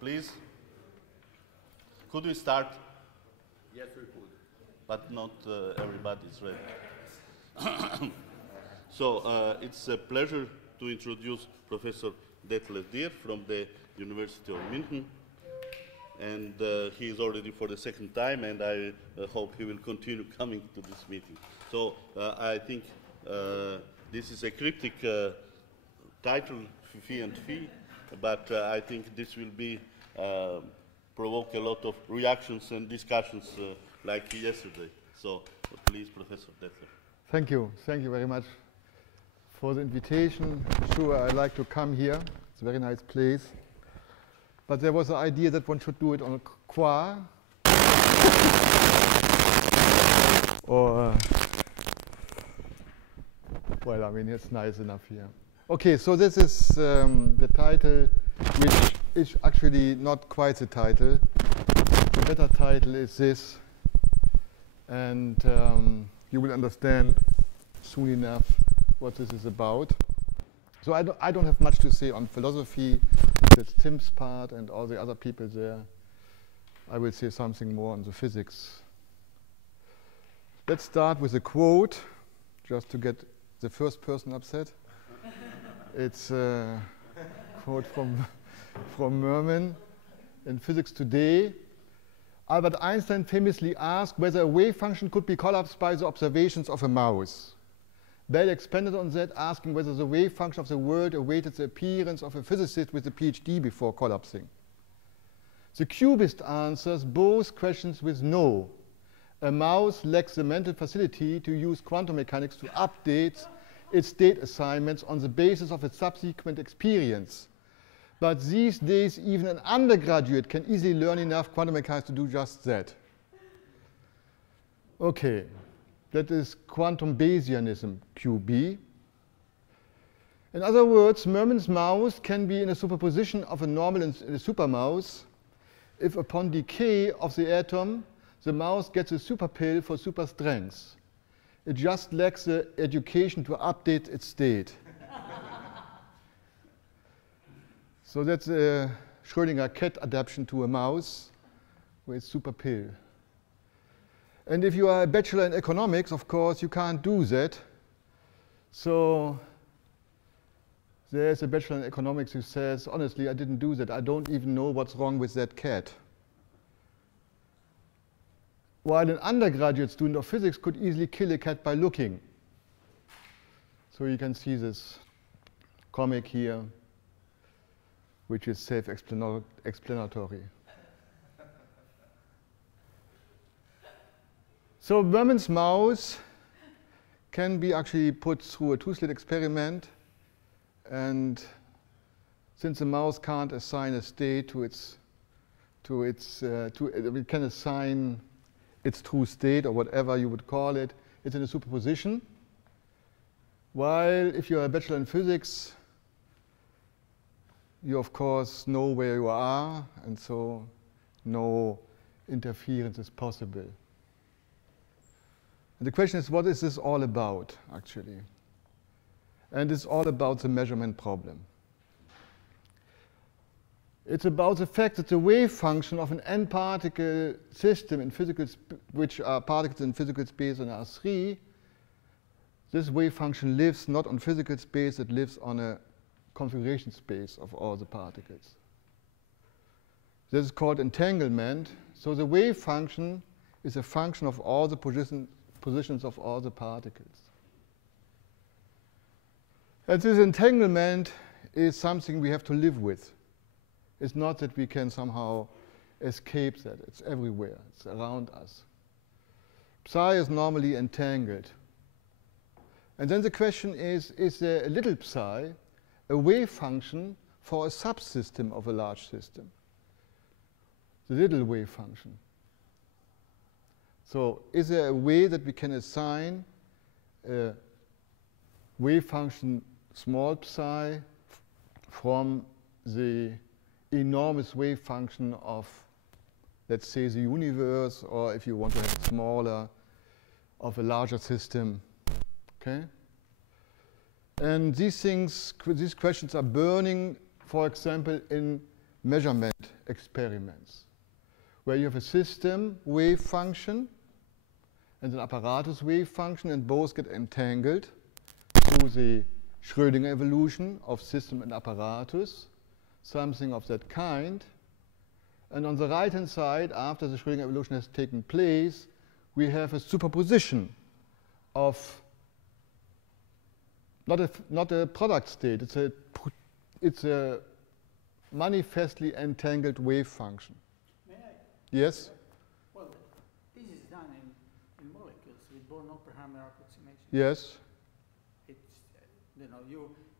Please, could we start? Yes, we could. But not everybody is ready. So it's a pleasure to introduce Professor Detlef Dürr from the University of München. And he is already for the second time, and I hope he will continue coming to this meeting. So I think this is a cryptic title, Phi and Phi, but I think this will be provoke a lot of reactions and discussions like yesterday. So please, Professor Detlef. Thank you. Thank you very much for the invitation. Sure, I like to come here. It's a very nice place. But there was the idea that one should do it on a qua. Or, well, I mean, it's nice enough here. Okay, so this is the title, which is actually not quite the title. The better title is this. And you will understand soon enough what this is about. So I don't have much to say on philosophy. That's Tim's part and all the other people there. I will say something more on the physics. Let's start with a quote, just to get the first person upset. It's a quote from Merman in Physics Today. Albert Einstein famously asked whether a wave function could be collapsed by the observations of a mouse. Bell expanded on that, asking whether the wave function of the world awaited the appearance of a physicist with a PhD before collapsing. The cubist answers both questions with no. A mouse lacks the mental facility to use quantum mechanics to update its state assignments on the basis of its subsequent experience. But these days, even an undergraduate can easily learn enough quantum mechanics to do just that. Okay. That is quantum Bayesianism, QB. In other words, Merman's mouse can be in a superposition of a normal and a supermouse if upon decay of the atom, the mouse gets a super pill for super strength. It just lacks the education to update its state. So that's a Schrödinger cat adaptation to a mouse with super pill. And if you are a bachelor in economics, of course, you can't do that. So there's a bachelor in economics who says, honestly, I didn't do that. I don't even know what's wrong with that cat. While an undergraduate student of physics could easily kill a cat by looking. So you can see this comic here, which is self-explanatory. So Merman's mouse can be actually put through a two-slit experiment, and since the mouse can't assign a state it can assign its true state or whatever you would call it, it's in a superposition. While if you're a bachelor in physics, you of course know where you are, and so no interference is possible. And the question is, what is this all about, actually? And it's all about the measurement problem. It's about the fact that the wave function of an n-particle system in physical, which are particles in physical space on R3, this wave function lives not on physical space, it lives on a configuration space of all the particles. This is called entanglement. So the wave function is a function of all the positions of all the particles. And this entanglement is something we have to live with. It's not that we can somehow escape that. It's everywhere. It's around us. Psi is normally entangled. And then the question is there a little psi, a wave function for a subsystem of a large system? The little wave function. So is there a way that we can assign a wave function small psi from the enormous wave function of, let's say, the universe, or if you want to have it smaller, of a larger system, okay? And these things, these questions are burning, for example, in measurement experiments, where you have a system wave function and an apparatus wave function, and both get entangled through the Schrödinger evolution of system and apparatus, something of that kind. And on the right-hand side, after the Schrödinger evolution has taken place, we have a superposition of not a product state, it's a manifestly entangled wave function. May I? Yes? Well, this is done in molecules with Born-Oppenheimer approximation. Yes? It's,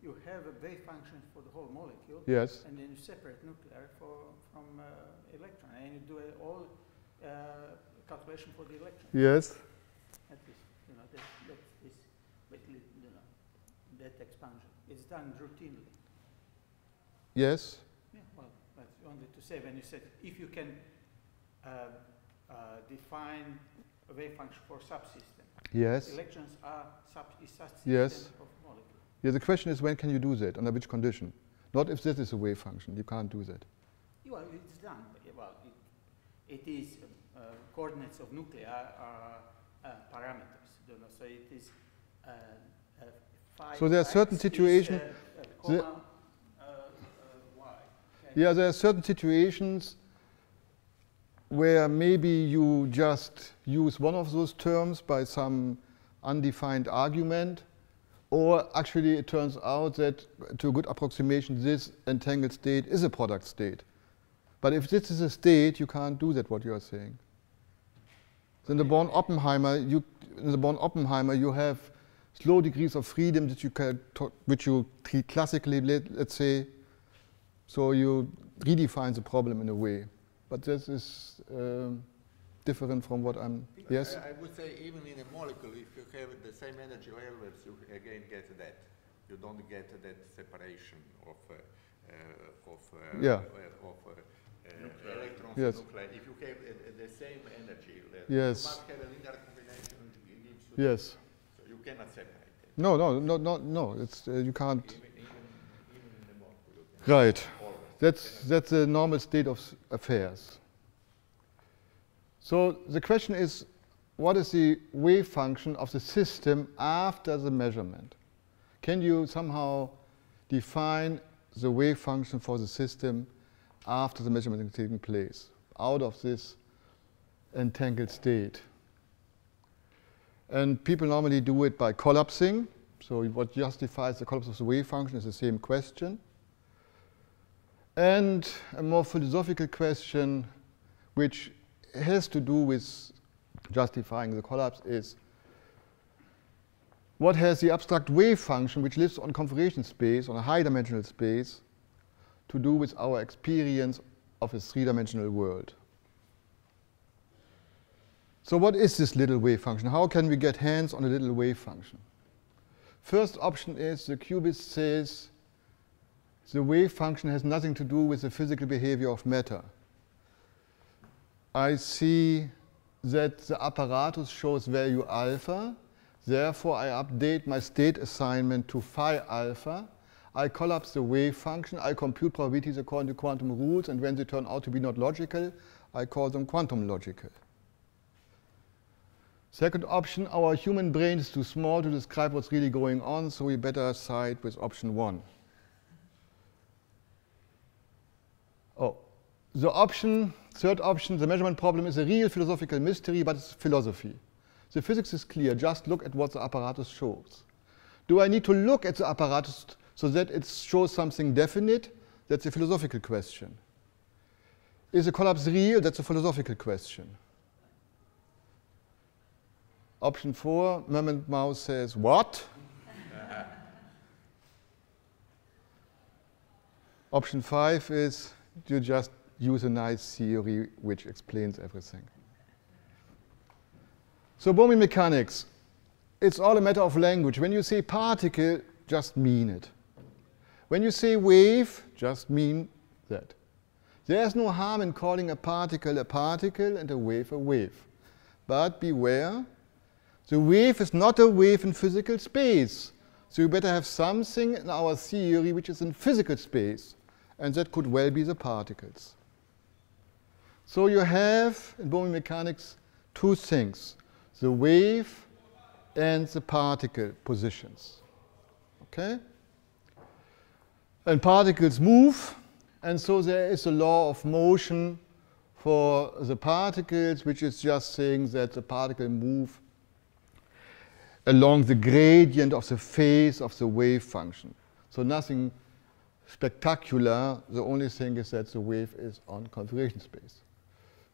you have a wave function for the whole molecule. Yes. And then you separate nuclear from electron, and you do all calculation for the electron. Yes. That is, that is basically, that expansion. It's done routinely. Yes. Yeah, well, that's only to say when you said if you can define a wave function for subsystem. Yes. Electrons are subsystem Yes. of molecule. Yeah, the question is when can you do that, under which condition? Not if this is a wave function, you can't do that. Well, it's done. Well, it is coordinates of nuclei are parameters. So it is So there are certain situations. Y. Yeah, there are certain situations where maybe you just use one of those terms by some undefined argument, or actually it turns out that to a good approximation this entangled state is a product state. But if this is a state, you can't do that, what you are saying. So in the Born-Oppenheimer, you have slow degrees of freedom that you can which you treat classically, let's say. So you redefine the problem in a way. But this is different from what I'm, yes? I would say even in a molecule, if you have the same energy levels, you again get that. You don't get that separation of electrons Yes. and nuclei. If you have the same energy level, Yes. you must have a linear combination which gives you Yes. so you cannot separate it. No. It's you can't. Even in the molecule. You can Right. always. That's a normal state of affairs. So the question is, what is the wave function of the system after the measurement? Can you somehow define the wave function for the system after the measurement has taken place, out of this entangled state? And people normally do it by collapsing. So what justifies the collapse of the wave function is the same question. And a more philosophical question, which has to do with justifying the collapse, is what has the abstract wave function, which lives on configuration space, on a high-dimensional space, to do with our experience of a three-dimensional world? So what is this little wave function? How can we get hands on a little wave function? First option is the cubist says the wave function has nothing to do with the physical behavior of matter. I see that the apparatus shows value alpha. Therefore, I update my state assignment to phi alpha. I collapse the wave function. I compute probabilities according to quantum rules. And when they turn out to be not logical, I call them quantum logical. Second option, our human brain is too small to describe what's really going on, so we better side with option 1. Third option, the measurement problem is a real philosophical mystery, but it's philosophy. The physics is clear, just look at what the apparatus shows. Do I need to look at the apparatus so that it shows something definite? That's a philosophical question. Is the collapse real? That's a philosophical question. Option 4, Merman Mouse says, what? Option 5 is you just use a nice theory which explains everything. So Bohmian mechanics, it's all a matter of language. When you say particle, just mean it. When you say wave, just mean that. There's no harm in calling a particle and a wave a wave. But beware, the wave is not a wave in physical space. So you better have something in our theory which is in physical space. and that could well be the particles. So you have, in Bohmian mechanics, two things, the wave and the particle positions. Okay? And particles move, and so there is a law of motion for the particles, which is just saying that the particle move along the gradient of the phase of the wave function. So nothing spectacular. The only thing is that the wave is on configuration space.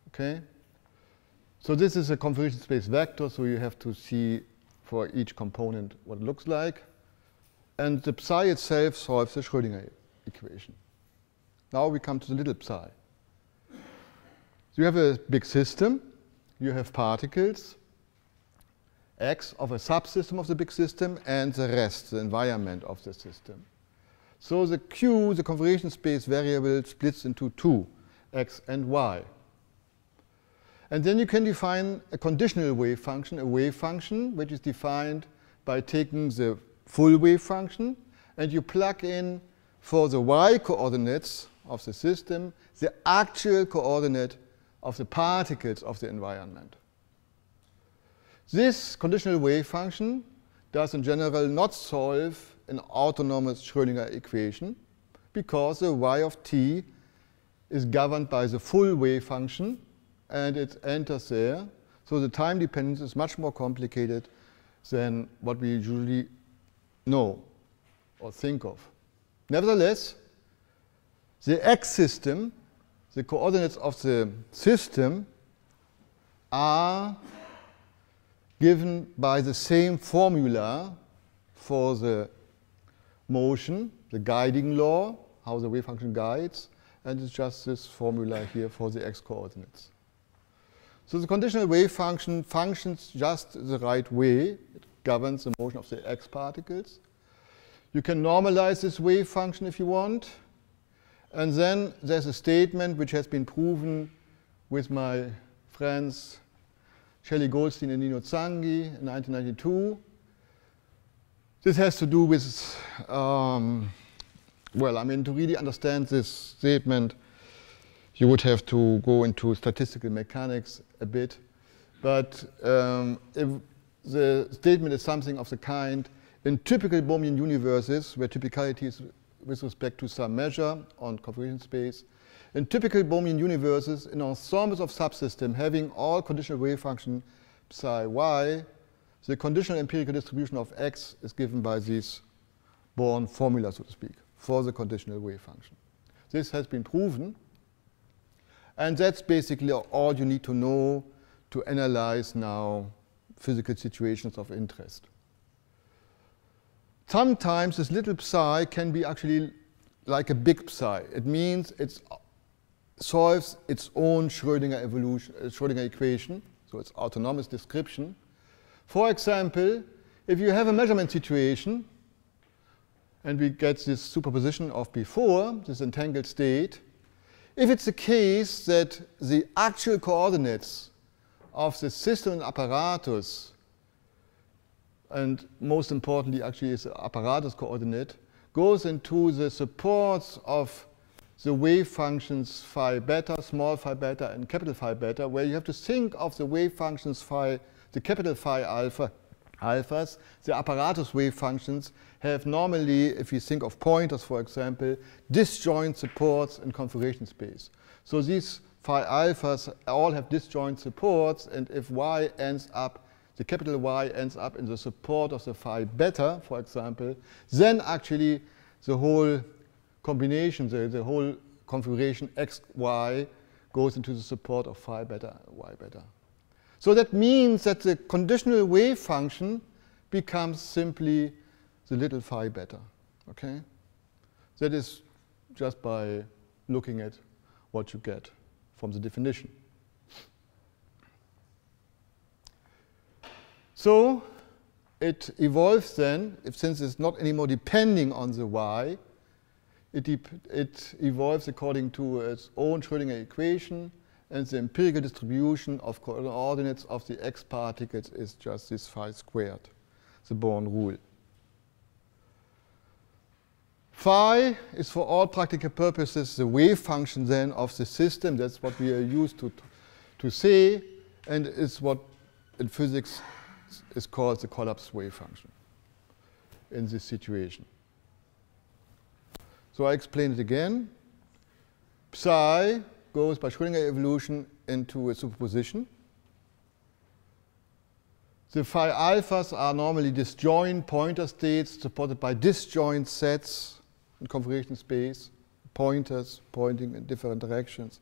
Okay? So this is a configuration space vector, so you have to see for each component what it looks like. And the psi itself solves the Schrödinger equation. Now we come to the little psi. You have a big system, you have particles, X of a subsystem of the big system, and the rest, the environment of the system. So the Q, the configuration space variable, splits into two, X and Y. And then you can define a conditional wave function, a wave function, which is defined by taking the full wave function, and you plug in for the Y coordinates of the system the actual coordinate of the particles of the environment. This conditional wave function does in general not solve an autonomous Schrödinger equation because the y of t is governed by the full wave function and it enters there. So the time dependence is much more complicated than what we usually know or think of. Nevertheless, the X system, the coordinates of the system, are given by the same formula for the motion, the guiding law, how the wave function guides, and it's just this formula here for the X coordinates. So the conditional wave function functions just the right way. It governs the motion of the X particles. You can normalize this wave function if you want. And then there's a statement which has been proven with my friends Shelley Goldstein and Nino Zanghi in 1992. This has to do with, well, I mean, to really understand this statement, you would have to go into statistical mechanics a bit. But if the statement is something of the kind, in typical Bohmian universes, where typicality is with respect to some measure on configuration space, in typical Bohmian universes, in ensembles of subsystem having all conditional wave function psi y, the conditional empirical distribution of x is given by this Born formula, so to speak, for the conditional wave function. This has been proven, and that's basically all you need to know to analyze now physical situations of interest. Sometimes this little psi can be actually like a big psi. It means it solves its own Schrödinger equation, so it's autonomous description. For example, if you have a measurement situation, and we get this superposition of before, this entangled state, if it's the case that the actual coordinates of the system and apparatus, and most importantly actually is the apparatus coordinate, goes into the supports of the wave functions phi beta, small phi beta, and capital phi beta, where you have to think of the wave functions phi, the capital phi alphas, the apparatus wave functions have normally, if you think of pointers, for example, disjoint supports in configuration space. So these phi alphas all have disjoint supports, and if y ends up, the capital Y ends up in the support of the phi beta, for example, then actually the whole combination, the whole configuration x, y goes into the support of phi beta, y beta. So that means that the conditional wave function becomes simply the little phi beta. Okay? That is just by looking at what you get from the definition. So it evolves then, since it's not anymore depending on the y, it evolves according to its own Schrödinger equation, and the empirical distribution of coordinates of the x particles is just this phi squared, the Born rule. Phi is for all practical purposes the wave function then of the system. That's what we are used to say, and it's what in physics is called the collapse wave function in this situation. So I explain it again. Psi goes by Schrödinger evolution into a superposition. The phi alphas are normally disjoint pointer states supported by disjoint sets in configuration space, pointers pointing in different directions,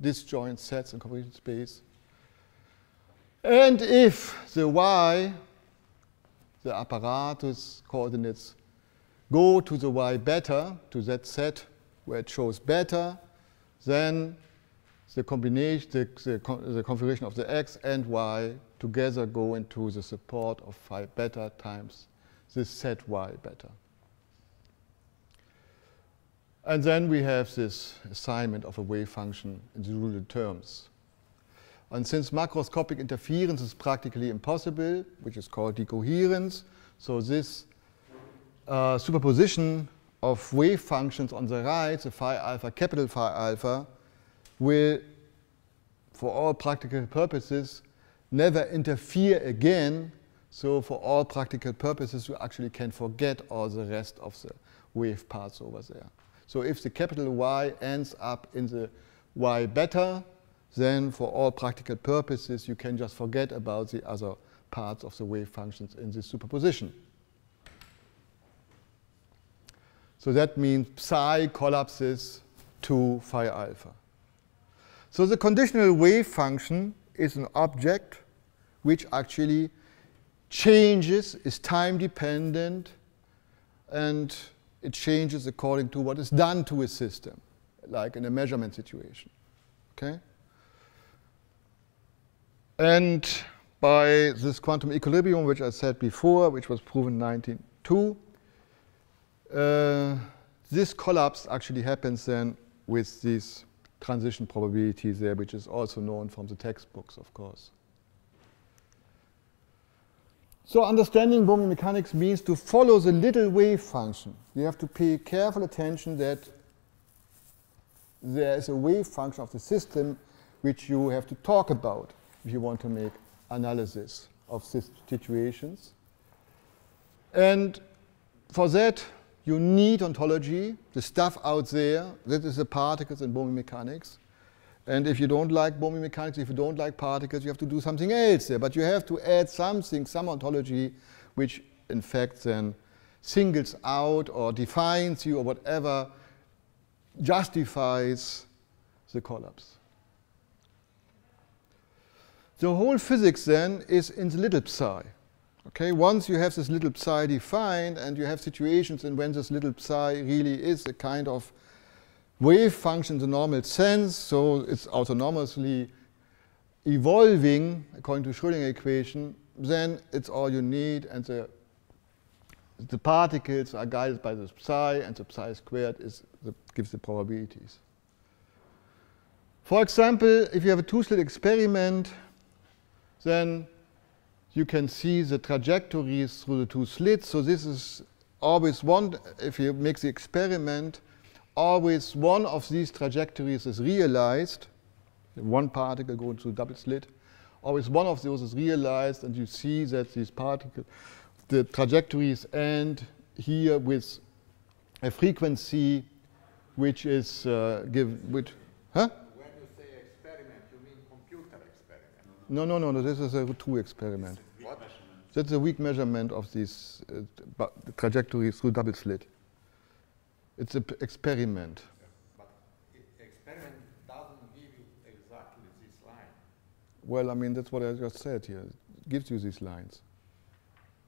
disjoint sets in configuration space. And if the y, the apparatus coordinates, go to the y beta, to that set where it shows beta, then the combination, the configuration of the x and y together go into the support of phi beta times this set y beta. And then we have this assignment of a wave function in the ruled terms. And since macroscopic interference is practically impossible, which is called decoherence, so this superposition of wave functions on the right, the phi alpha, capital phi alpha, will, for all practical purposes, never interfere again. So for all practical purposes, you actually can forget all the rest of the wave parts over there. So if the capital Y ends up in the Y beta, then for all practical purposes, you can just forget about the other parts of the wave functions in this superposition. So that means psi collapses to phi alpha. So the conditional wave function is an object which actually changes, is time dependent, and it changes according to what is done to a system, like in a measurement situation. Okay? And by this quantum equilibrium, which I said before, which was proven in 1902, this collapse actually happens then with these transition probabilities there, which is also known from the textbooks, of course. So understanding Bohmian mechanics means to follow the little wave function. You have to pay careful attention that there is a wave function of the system which you have to talk about if you want to make analysis of situations. And for that, you need ontology, the stuff out there. That is the particles in Bohmian mechanics. And if you don't like Bohmian mechanics, if you don't like particles, you have to do something else there. But you have to add something, some ontology, which in fact then singles out or defines you or whatever, justifies the collapse. The whole physics then is in the little psi. Okay, once you have this little psi defined and you have situations in when this little psi really is a kind of wave function in the normal sense, so it's autonomously evolving according to Schrödinger equation, then it's all you need, and the particles are guided by the psi, and the psi squared gives the probabilities. For example, if you have a two-slit experiment, then you can see the trajectories through the two slits. So this is always one, if you make the experiment, always one of these trajectories is realized. One particle going through a double slit. Always one of those is realized, and you see that these particles, the trajectories end here with a frequency which is When you say experiment, you mean computer experiment? No, this is a true experiment. What? That's a weak measurement of these trajectories through double slit. It's an experiment. But experiment doesn't give you exactly this line. Well, I mean, that's what I just said here. It gives you these lines.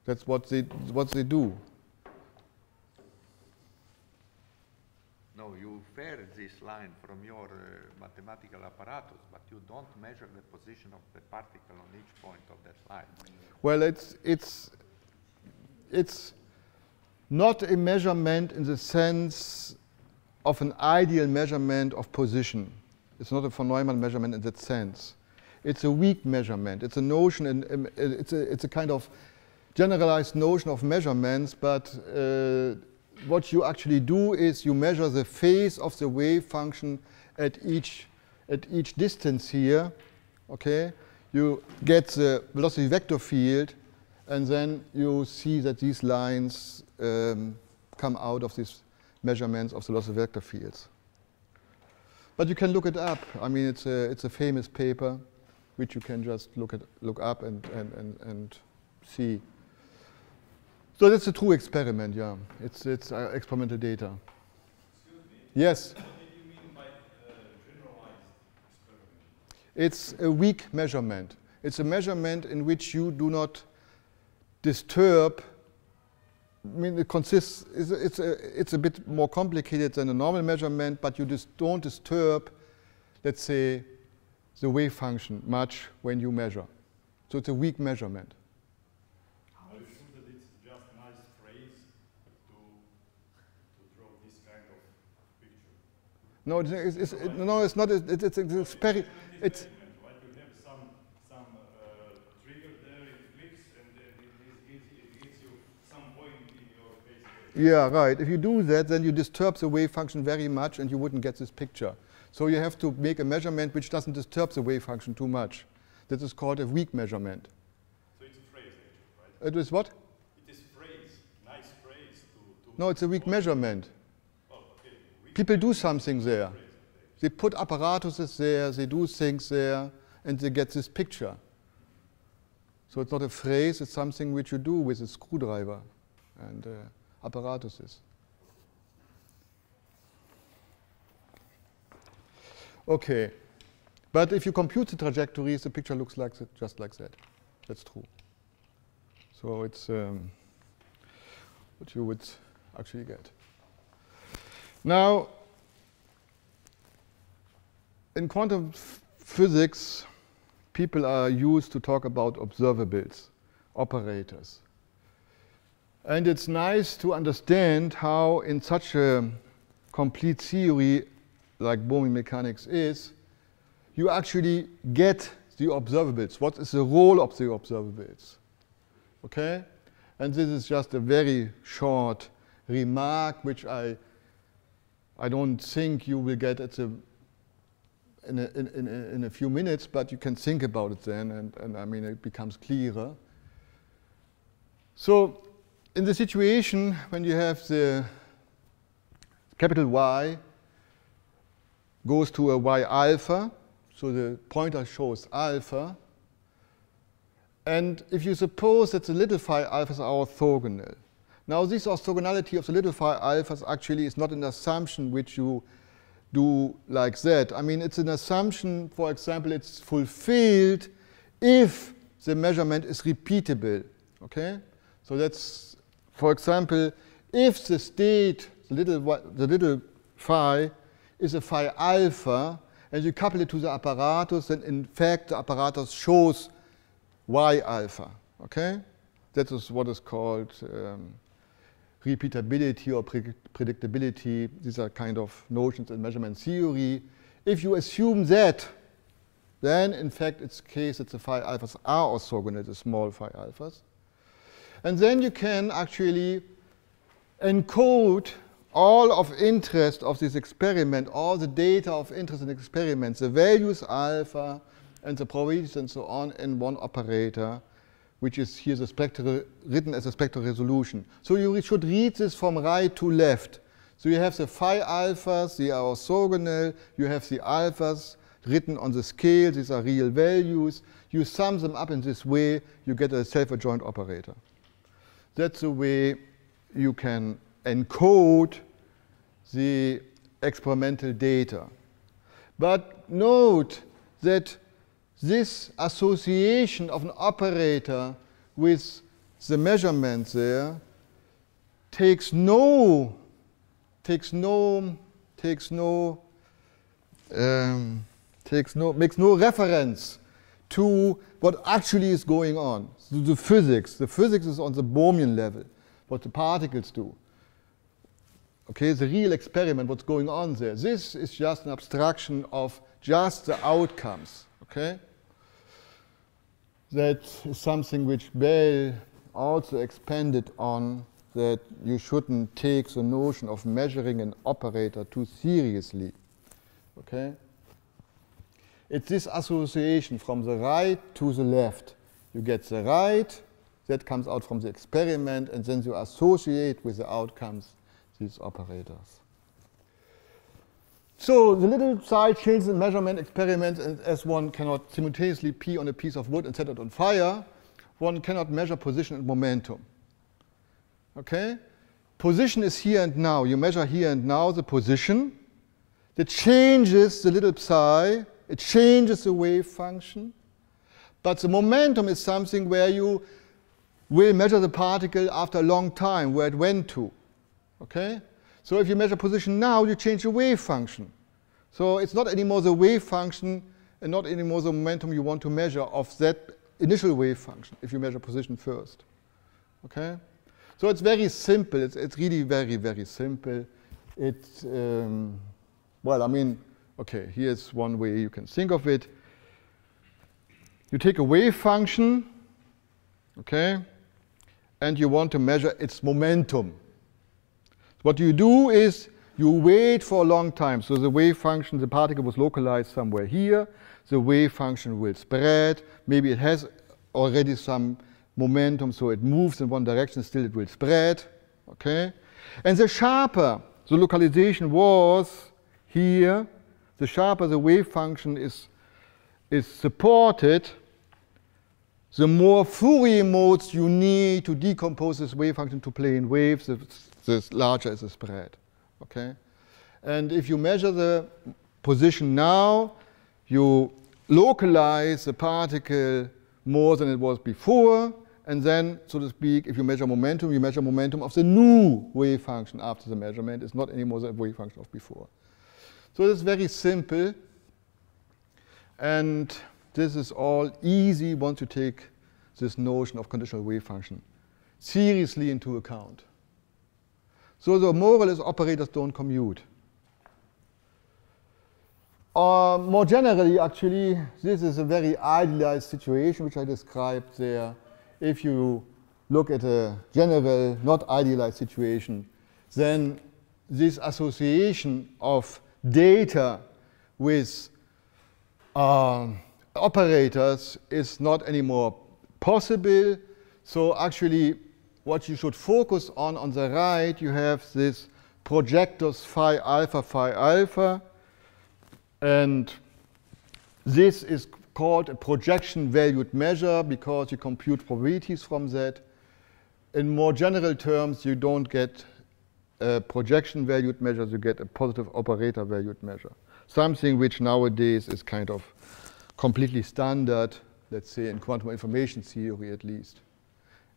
That's what they do. No, you infer this line from your mathematical apparatus, but you don't measure the position of the particle on each point of that line. Well, it's not a measurement in the sense of an ideal measurement of position. It's not a von Neumann measurement in that sense. It's a weak measurement. It's a notion, it's a kind of generalized notion of measurements, but what you actually do is you measure the phase of the wave function at each distance here. Okay, you get the velocity vector field, and then you see that these lines come out of these measurements of the velocity vector fields. But you can look it up. I mean, it's a famous paper, which you can just look up and see. So that's a true experiment, yeah. It's experimental data. Excuse me? Yes? What did you mean by generalized experiment? It's a weak measurement. It's a measurement in which you do not disturb. I mean, it consists, it's a bit more complicated than a normal measurement, but you just don't disturb, let's say, the wave function much when you measure. So it's a weak measurement. Are you sure that it's just a nice phrase to draw this kind of picture? No, it's not. It's an experiment. It's Right? You have some trigger there, it clicks, and it gives you some point in your face. yeah, right. If you do that, then you disturb the wave function very much, and you wouldn't get this picture. So you have to make a measurement which doesn't disturb the wave function too much. This is called a weak measurement. So it's a phrase, actually, right? It is what? It is phrase, nice phrase to No, it's a weak measurement. Oh, okay. People do something there. They put apparatuses there, they do things there, and they get this picture. So it's not a phrase, it's something which you do with a screwdriver and apparatuses. Okay, but if you compute the trajectories, the picture looks like just like that. That's true. So it's what you would actually get. Now, in quantum physics, people are used to talk about observables, operators. And it's nice to understand how in such a complete theory like Bohmian mechanics is, you actually get the observables. What is the role of the observables? Okay? And this is just a very short remark, which I don't think you will get in a few minutes, but you can think about it then, and I mean, it becomes clearer. So in the situation when you have the capital Y goes to a Y alpha, so the pointer shows alpha, and if you suppose that the little phi alphas are orthogonal. Now this orthogonality of the little phi alphas actually is not an assumption which you do like that. I mean, it's an assumption, for example, it's fulfilled if the measurement is repeatable, okay? So that's, for example, if the state, the little phi, is a phi alpha, and you couple it to the apparatus, then in fact the apparatus shows Y alpha, okay? That is what is called repeatability or predictability. These are kind of notions in measurement theory. If you assume that, then in fact it's the case that the phi alphas are orthogonal, the small phi alphas. And then you can actually encode all of interest of this experiment, all the data of interest in the experiment, the values alpha and the probabilities and so on in one operator, which is here the spectral, written as a spectral resolution. So you should read this from right to left. So you have the phi alphas, they are orthogonal, you have the alphas written on the scale, these are real values. You sum them up in this way, you get a self-adjoint operator. That's the way you can encode the experimental data. But note that this association of an operator with the measurement there makes no reference to what actually is going on. So the physics is on the Bohmian level, what the particles do. Okay, the real experiment, what's going on there. This is just an abstraction of just the outcomes. Okay? That is something which Bell also expanded on that you shouldn't take the notion of measuring an operator too seriously. Okay? It's this association from the right to the left. You get the right, that comes out from the experiment, and then you associate with the outcomes these operators. So the little side changes in measurement experiments, and as one cannot simultaneously pee on a piece of wood and set it on fire, one cannot measure position and momentum. Okay? Position is here and now. You measure here and now the position. That changes the little psi. It changes the wave function. But the momentum is something where you will measure the particle after a long time, where it went to. Okay? So if you measure position now, you change the wave function. So it's not anymore the wave function and not anymore the momentum you want to measure of that initial wave function if you measure position first. Okay? So it's very simple. It's really very, very simple. It's, well, I mean, okay, here's one way you can think of it. You take a wave function, okay, and you want to measure its momentum. What you do is you wait for a long time. So the wave function, the particle was localized somewhere here. The wave function will spread. Maybe it has already some momentum, so it moves in one direction. Still, it will spread. Okay? And the sharper the localization was here, the sharper the wave function is supported, the more Fourier modes you need to decompose this wave function to plane waves, the larger is the spread. Okay? And if you measure the position now, you localize the particle more than it was before, and then, so to speak, if you measure momentum of the new wave function after the measurement. It's not anymore the wave function of before. So it's very simple, and this is all easy once you take this notion of conditional wave function seriously into account. So the more or less operators don't commute. More generally, actually, this is a very idealized situation which I described there. If you look at a general, not idealized situation, then this association of data with operators is not anymore possible. So actually, what you should focus on the right, you have this projectors phi alpha, and this is called a projection valued measure because you compute probabilities from that. In more general terms, you don't get a projection valued measure, you get a positive operator valued measure. Something which nowadays is kind of completely standard, let's say in quantum information theory at least.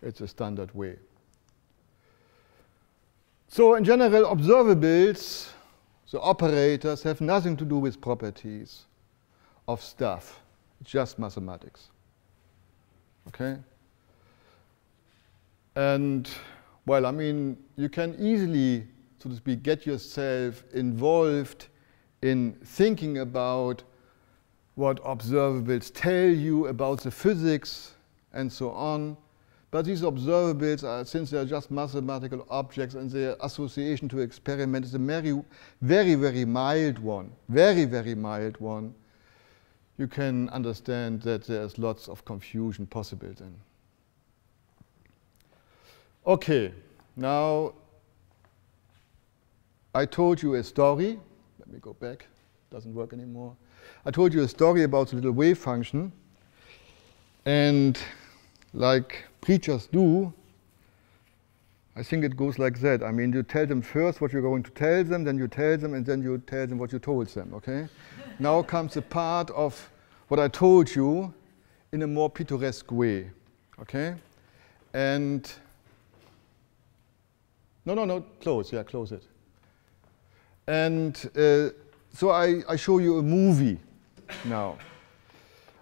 It's a standard way. So in general, observables, the operators, have nothing to do with properties of stuff. It's just mathematics. Okay? And, well, I mean, you can easily, so to speak, get yourself involved in thinking about what observables tell you about the physics and so on. But these observables, since they are just mathematical objects and their association to experiment is a very, very, very mild one, very, very mild one, you can understand that there's lots of confusion possible then. Okay, now I told you a story. Let me go back, doesn't work anymore. I told you a story about the little wave function, and like preachers do, I think it goes like that. I mean, you tell them first what you're going to tell them, then you tell them, and then you tell them what you told them, okay? Now comes the part of what I told you in a more picturesque way, okay? And, no, close it. And so I show you a movie now.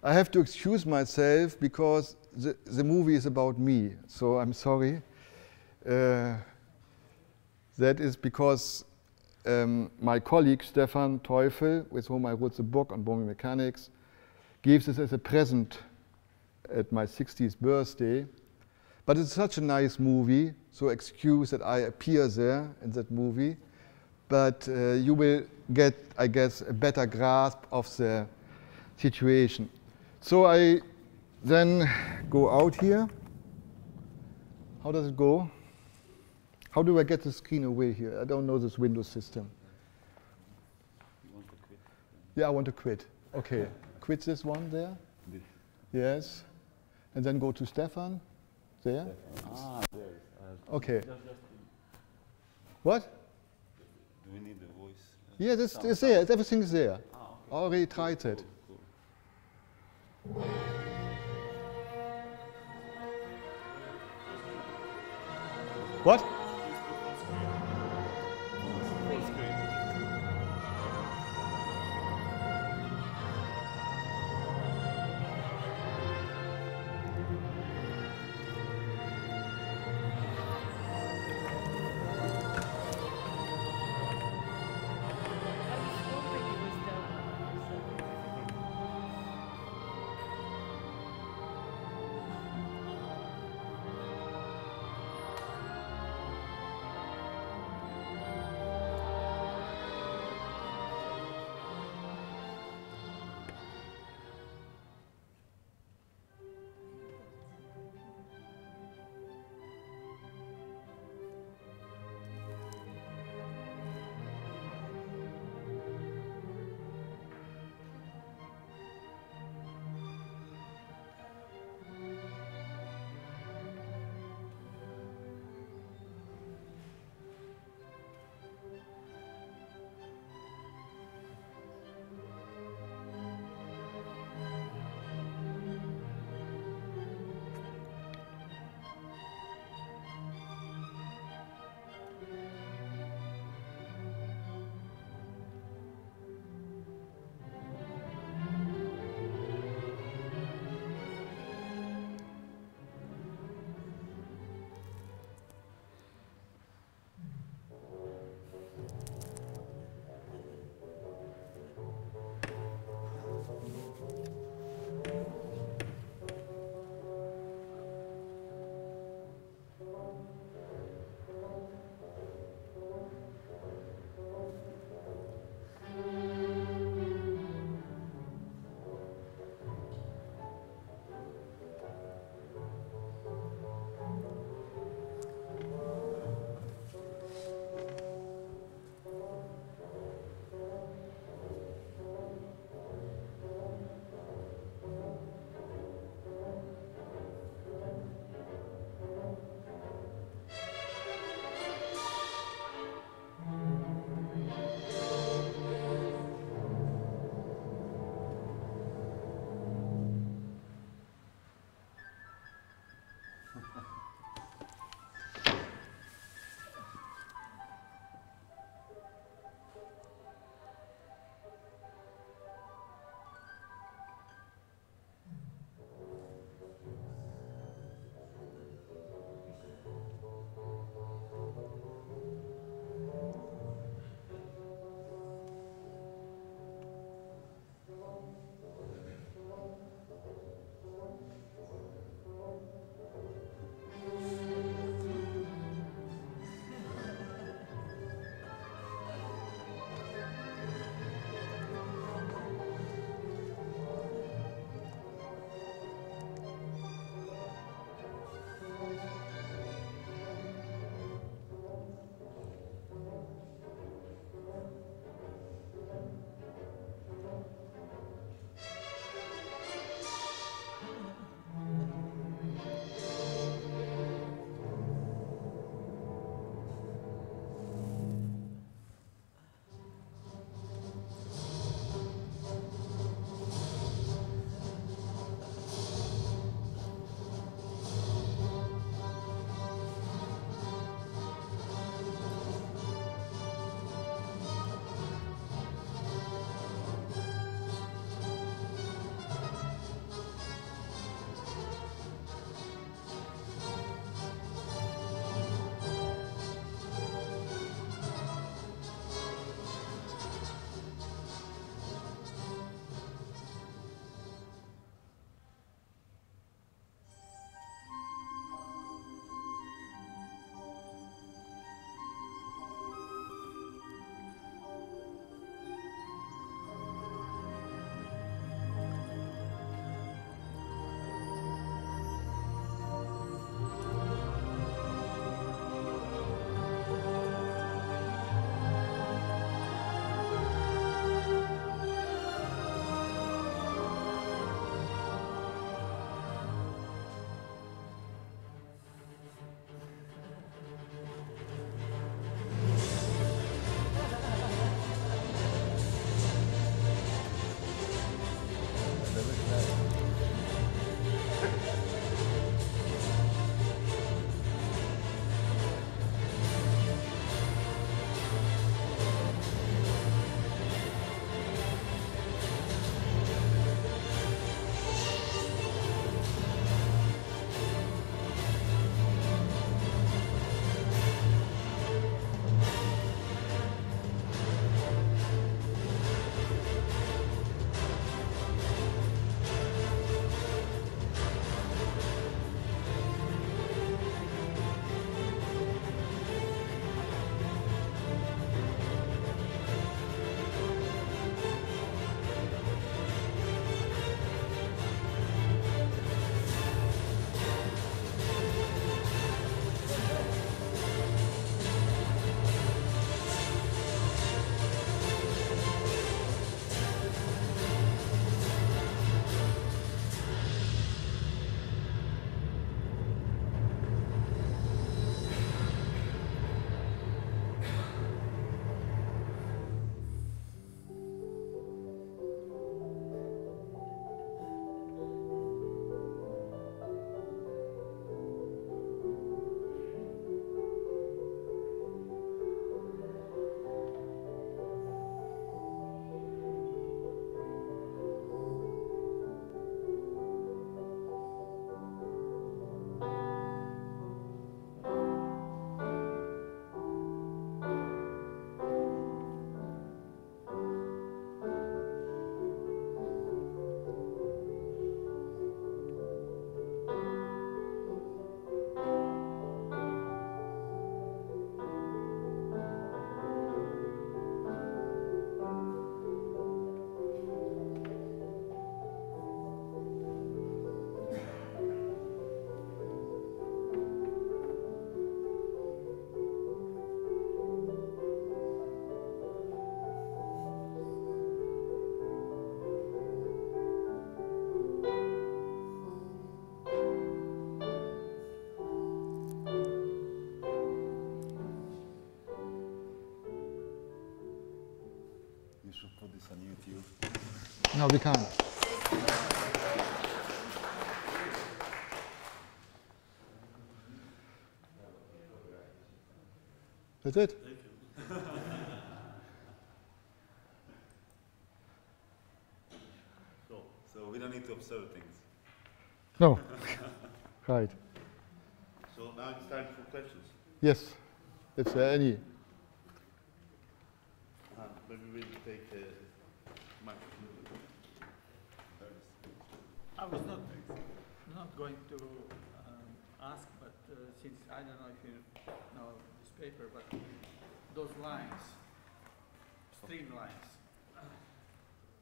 I have to excuse myself because the movie is about me, so I'm sorry. That is because my colleague Stefan Teufel, with whom I wrote the book on Bohmian Mechanics, gave this as a present at my 60th birthday. But it's such a nice movie, so excuse that I appear there in that movie. But you will get, I guess, a better grasp of the situation. So I then go out here. How does it go? How do I get the screen away here? I don't know this Windows system. You want to quit? Yeah, I want to quit. Okay, quit this one there. This. Yes. And then go to Stefan. There. Ah, there. Okay. Just What? do we need the voice? Yeah, this sound? is there. Everything is there. Ah, okay. I already tried it. Cool. What? No, we can't. That's it. So we don't need to observe things. No. Right. So now it's time for questions. Yes. If there are any. Maybe we'll take Mike. I was not going to ask, but since I don't know if you know this paper, but those lines, streamlines,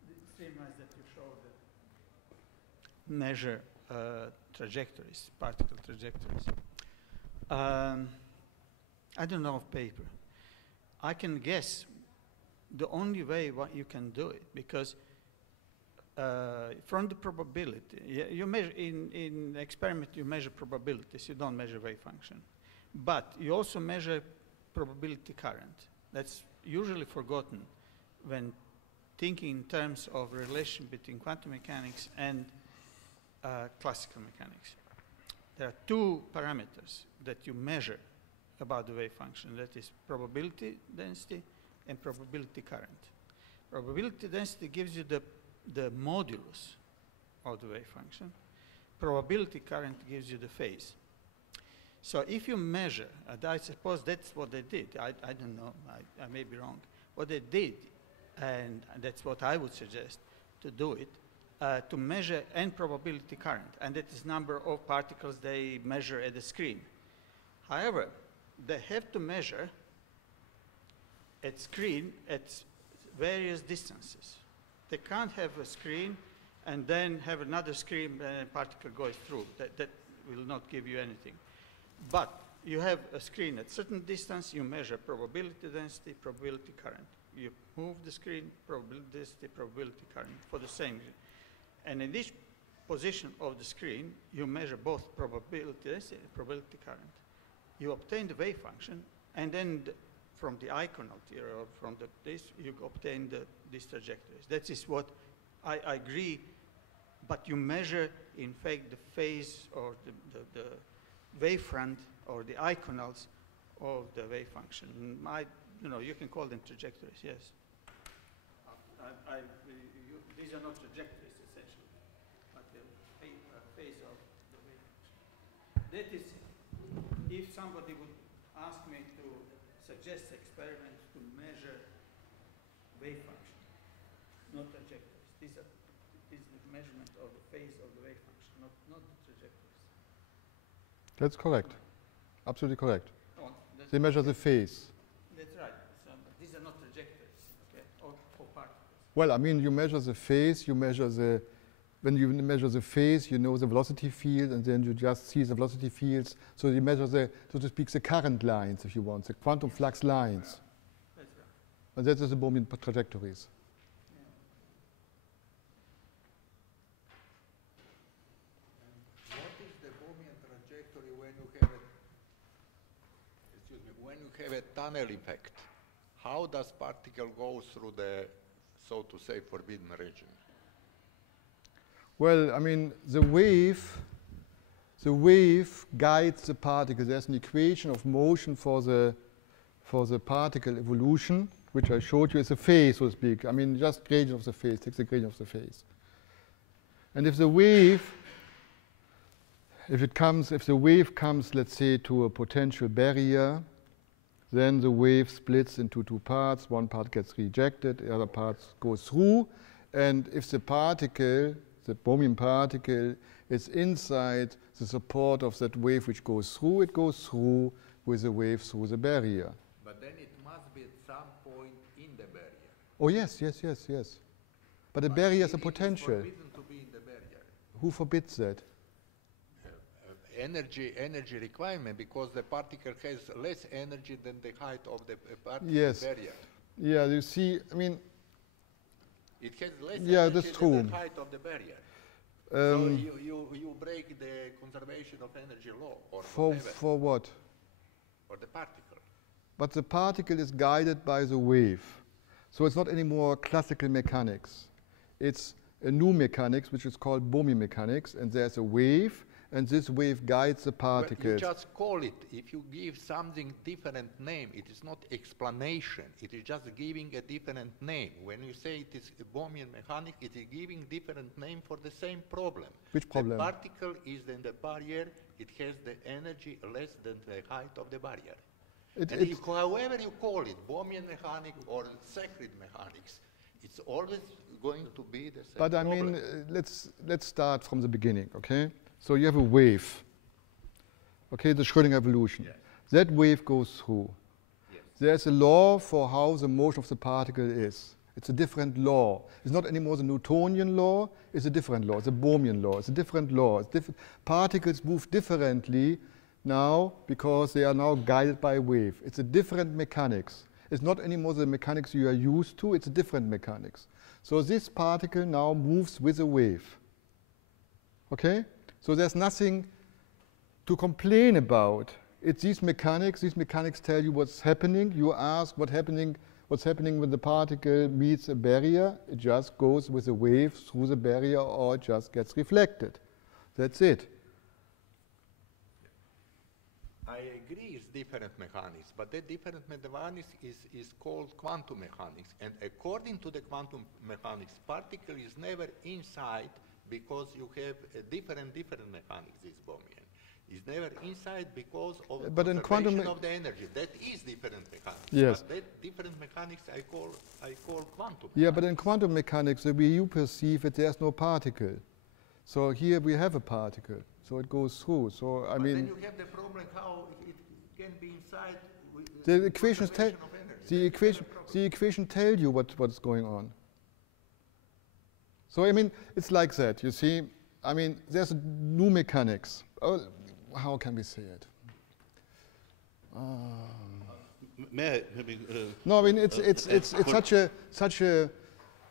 the streamlines that you showed that measure trajectories, particle trajectories. I don't know of paper. I can guess the only way what you can do it, because from the probability, you measure in experiment you measure probabilities, you don't measure wave function. But you also measure probability current. That's usually forgotten when thinking in terms of relation between quantum mechanics and classical mechanics. There are two parameters that you measure about the wave function. That is probability density and probability current. Probability density gives you the modulus of the wave function. Probability current gives you the phase. So if you measure, I suppose that's what they did. I don't know, I may be wrong. What they did, and that's what I would suggest to do it, to measure n probability current, and that is number of particles they measure at the screen. However, they have to measure at screen at various distances. They can't have a screen and then have another screen and a particle goes through. That will not give you anything. But you have a screen at certain distance, you measure probability density, probability current. You move the screen, probability density, probability current for the same. And in this position of the screen, you measure both probability density and probability current. You obtain the wave function, and then from the iconal here, or from this, you obtain these trajectories. That is what I agree, but you measure, in fact, the phase or the wavefront or the iconals of the wave function. You can call them trajectories, yes. These are not trajectories, essentially, but the phase of the wave function. That is, if somebody would ask me to suggest experiments to measure wave function, not trajectories. This is the measurement of the phase of the wave function, not the trajectories. That's correct. Absolutely correct. Oh, They measure the phase. That's right. So these are not trajectories, okay, or particles. Well, I mean, you measure the phase, when you measure the phase, you know the velocity field, and then you just see the velocity fields. So you measure so to speak, the current lines, if you want, the quantum flux lines. That's right. And that is the Bohmian trajectories. What is the Bohmian trajectory when you have a tunnel effect? How does particle go through the, so to say, forbidden region? Well, I mean, the wave guides the particle. There's an equation of motion for the particle evolution, which I showed you as a phase, so to speak. I mean, just gradient of the phase, takes the gradient of the phase. And if the wave comes, let's say, to a potential barrier, then the wave splits into two parts. One part gets rejected, the other part goes through. And if the particle, the Bohmian particle, is inside the support of that wave which goes through, it goes through with the wave through the barrier. But then it must be at some point in the barrier. Oh, yes. But the barrier is a potential. It's forbidden to be in the barrier. Who forbids that? Energy requirement, because the particle has less energy than the height of the particle barrier. Yeah, you see, I mean, it has less yeah, energy that's than true. the height of the barrier. So you break the conservation of energy law, or whatever, For what? for the particle. But the particle is guided by the wave. So it's not anymore classical mechanics. It's a new mechanics, which is called Bohmian Mechanics, and there's a wave, and this wave guides the particles. But you just call it, if you give something different name, it is not explanation, it is just giving a different name. When you say it is a Bohmian mechanic, it is giving different name for the same problem. Which problem? The particle is in the barrier, it has the energy less than the height of the barrier. However you call it, Bohmian mechanic or sacred mechanics, it's always going to be the same But I problem. mean, let's start from the beginning, okay? So you have a wave, okay, the Schrödinger evolution. Yes. That wave goes through. Yes. There's a law for how the motion of the particle is. It's a different law. It's not anymore the Newtonian law, it's a different law. It's a Bohmian law, it's a different law. It's particles move differently now because they are now guided by a wave. It's a different mechanics. It's not anymore the mechanics you are used to, it's a different mechanics. So this particle now moves with a wave, okay? So there's nothing to complain about. It's these mechanics tell you what's happening. You ask what's happening when the particle meets a barrier. It just goes with a wave through the barrier or it just gets reflected. That's it. I agree it's different mechanics, but that different mechanics is called quantum mechanics. And according to the quantum mechanics, particle is never inside because you have a different mechanics, this Bohmian. It's never inside because of but in quantum of the energy. That is different mechanics. Yes. But that different mechanics I call quantum Yeah, mechanics. but in quantum mechanics, the way you perceive it, there's no particle. So here we have a particle. So it goes through. So I mean, then you have the problem how it can be inside with the equations tell conservation of energy. the equation tell you what's going on. So I mean, it's like that. You see, I mean, there's a new mechanics. Oh, how can we say it? May I maybe? No, I mean it's such a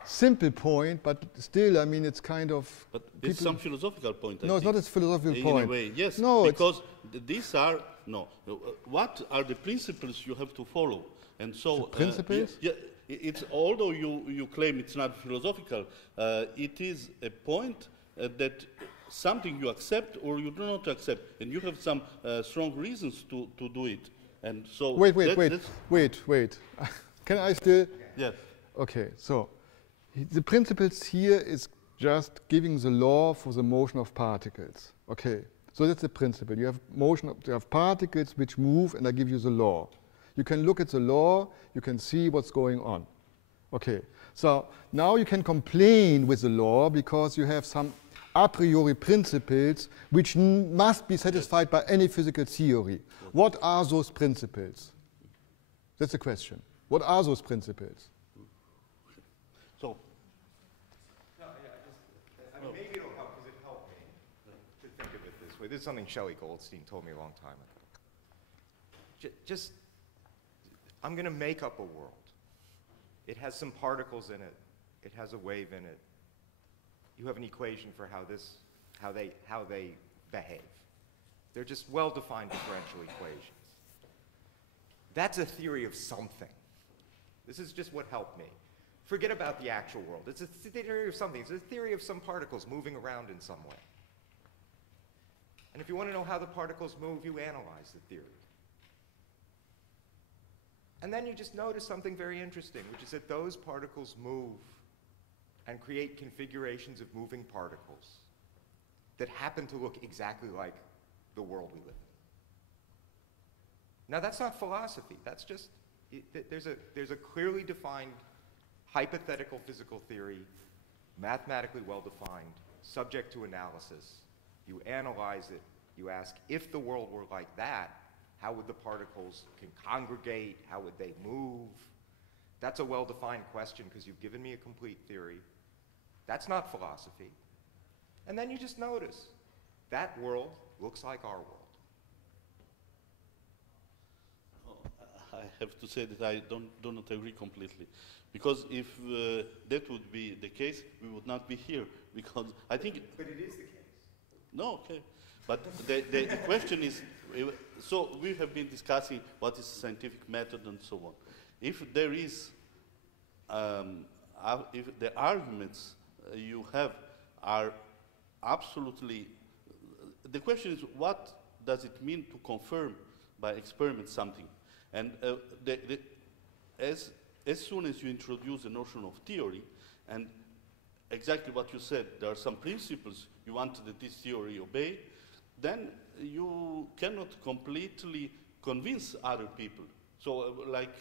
simple point, but still, I mean, it's kind of. But it's some philosophical point. No, it's not a philosophical point. In a way, yes. No, because these are what are the principles you have to follow, and so The principles? Yeah, it's although you claim it's not philosophical, it is a point that something you accept or you do not accept, and you have some strong reasons to do it, and so. Wait. Can I still? Yes. Okay, so the principles here is just giving the law for the motion of particles. Okay, so that's the principle. You have you have particles which move, and I give you the law. You can look at the law, you can see what's going on. Okay, so now you can complain with the law because you have some a priori principles which must be satisfied by any physical theory. What are those principles? That's the question. What are those principles? So. I mean, maybe it'll help because it helped me to think of it this way. This is something Shelley Goldstein told me a long time ago. I'm going to make up a world. It has some particles in it. It has a wave in it. You have an equation for how they behave. They're just well-defined differential equations. That's a theory of something. This is just what helped me. Forget about the actual world. It's a theory of something. It's a theory of some particles moving around in some way. And if you want to know how the particles move, you analyze the theory. And then you just notice something very interesting, which is that those particles move and create configurations of moving particles that happen to look exactly like the world we live in. Now that's not philosophy, that's just, there's a clearly defined hypothetical physical theory, mathematically well-defined, subject to analysis. You analyze it, you ask, if the world were like that, how would the particles congregate, how would they move? That's a well-defined question because you've given me a complete theory. That's not philosophy. And then you just notice, that world looks like our world. I have to say that I do not agree completely, because if that would be the case, we would not be here. Because I think. But it is the case. No, okay. But the question is, so we have been discussing what is scientific method and so on. If there is, if the arguments you have are absolutely, the question is, what does it mean to confirm by experiment something? And as soon as you introduce the notion of theory, and exactly what you said, there are some principles you want that this theory obey, then you cannot completely convince other people. So like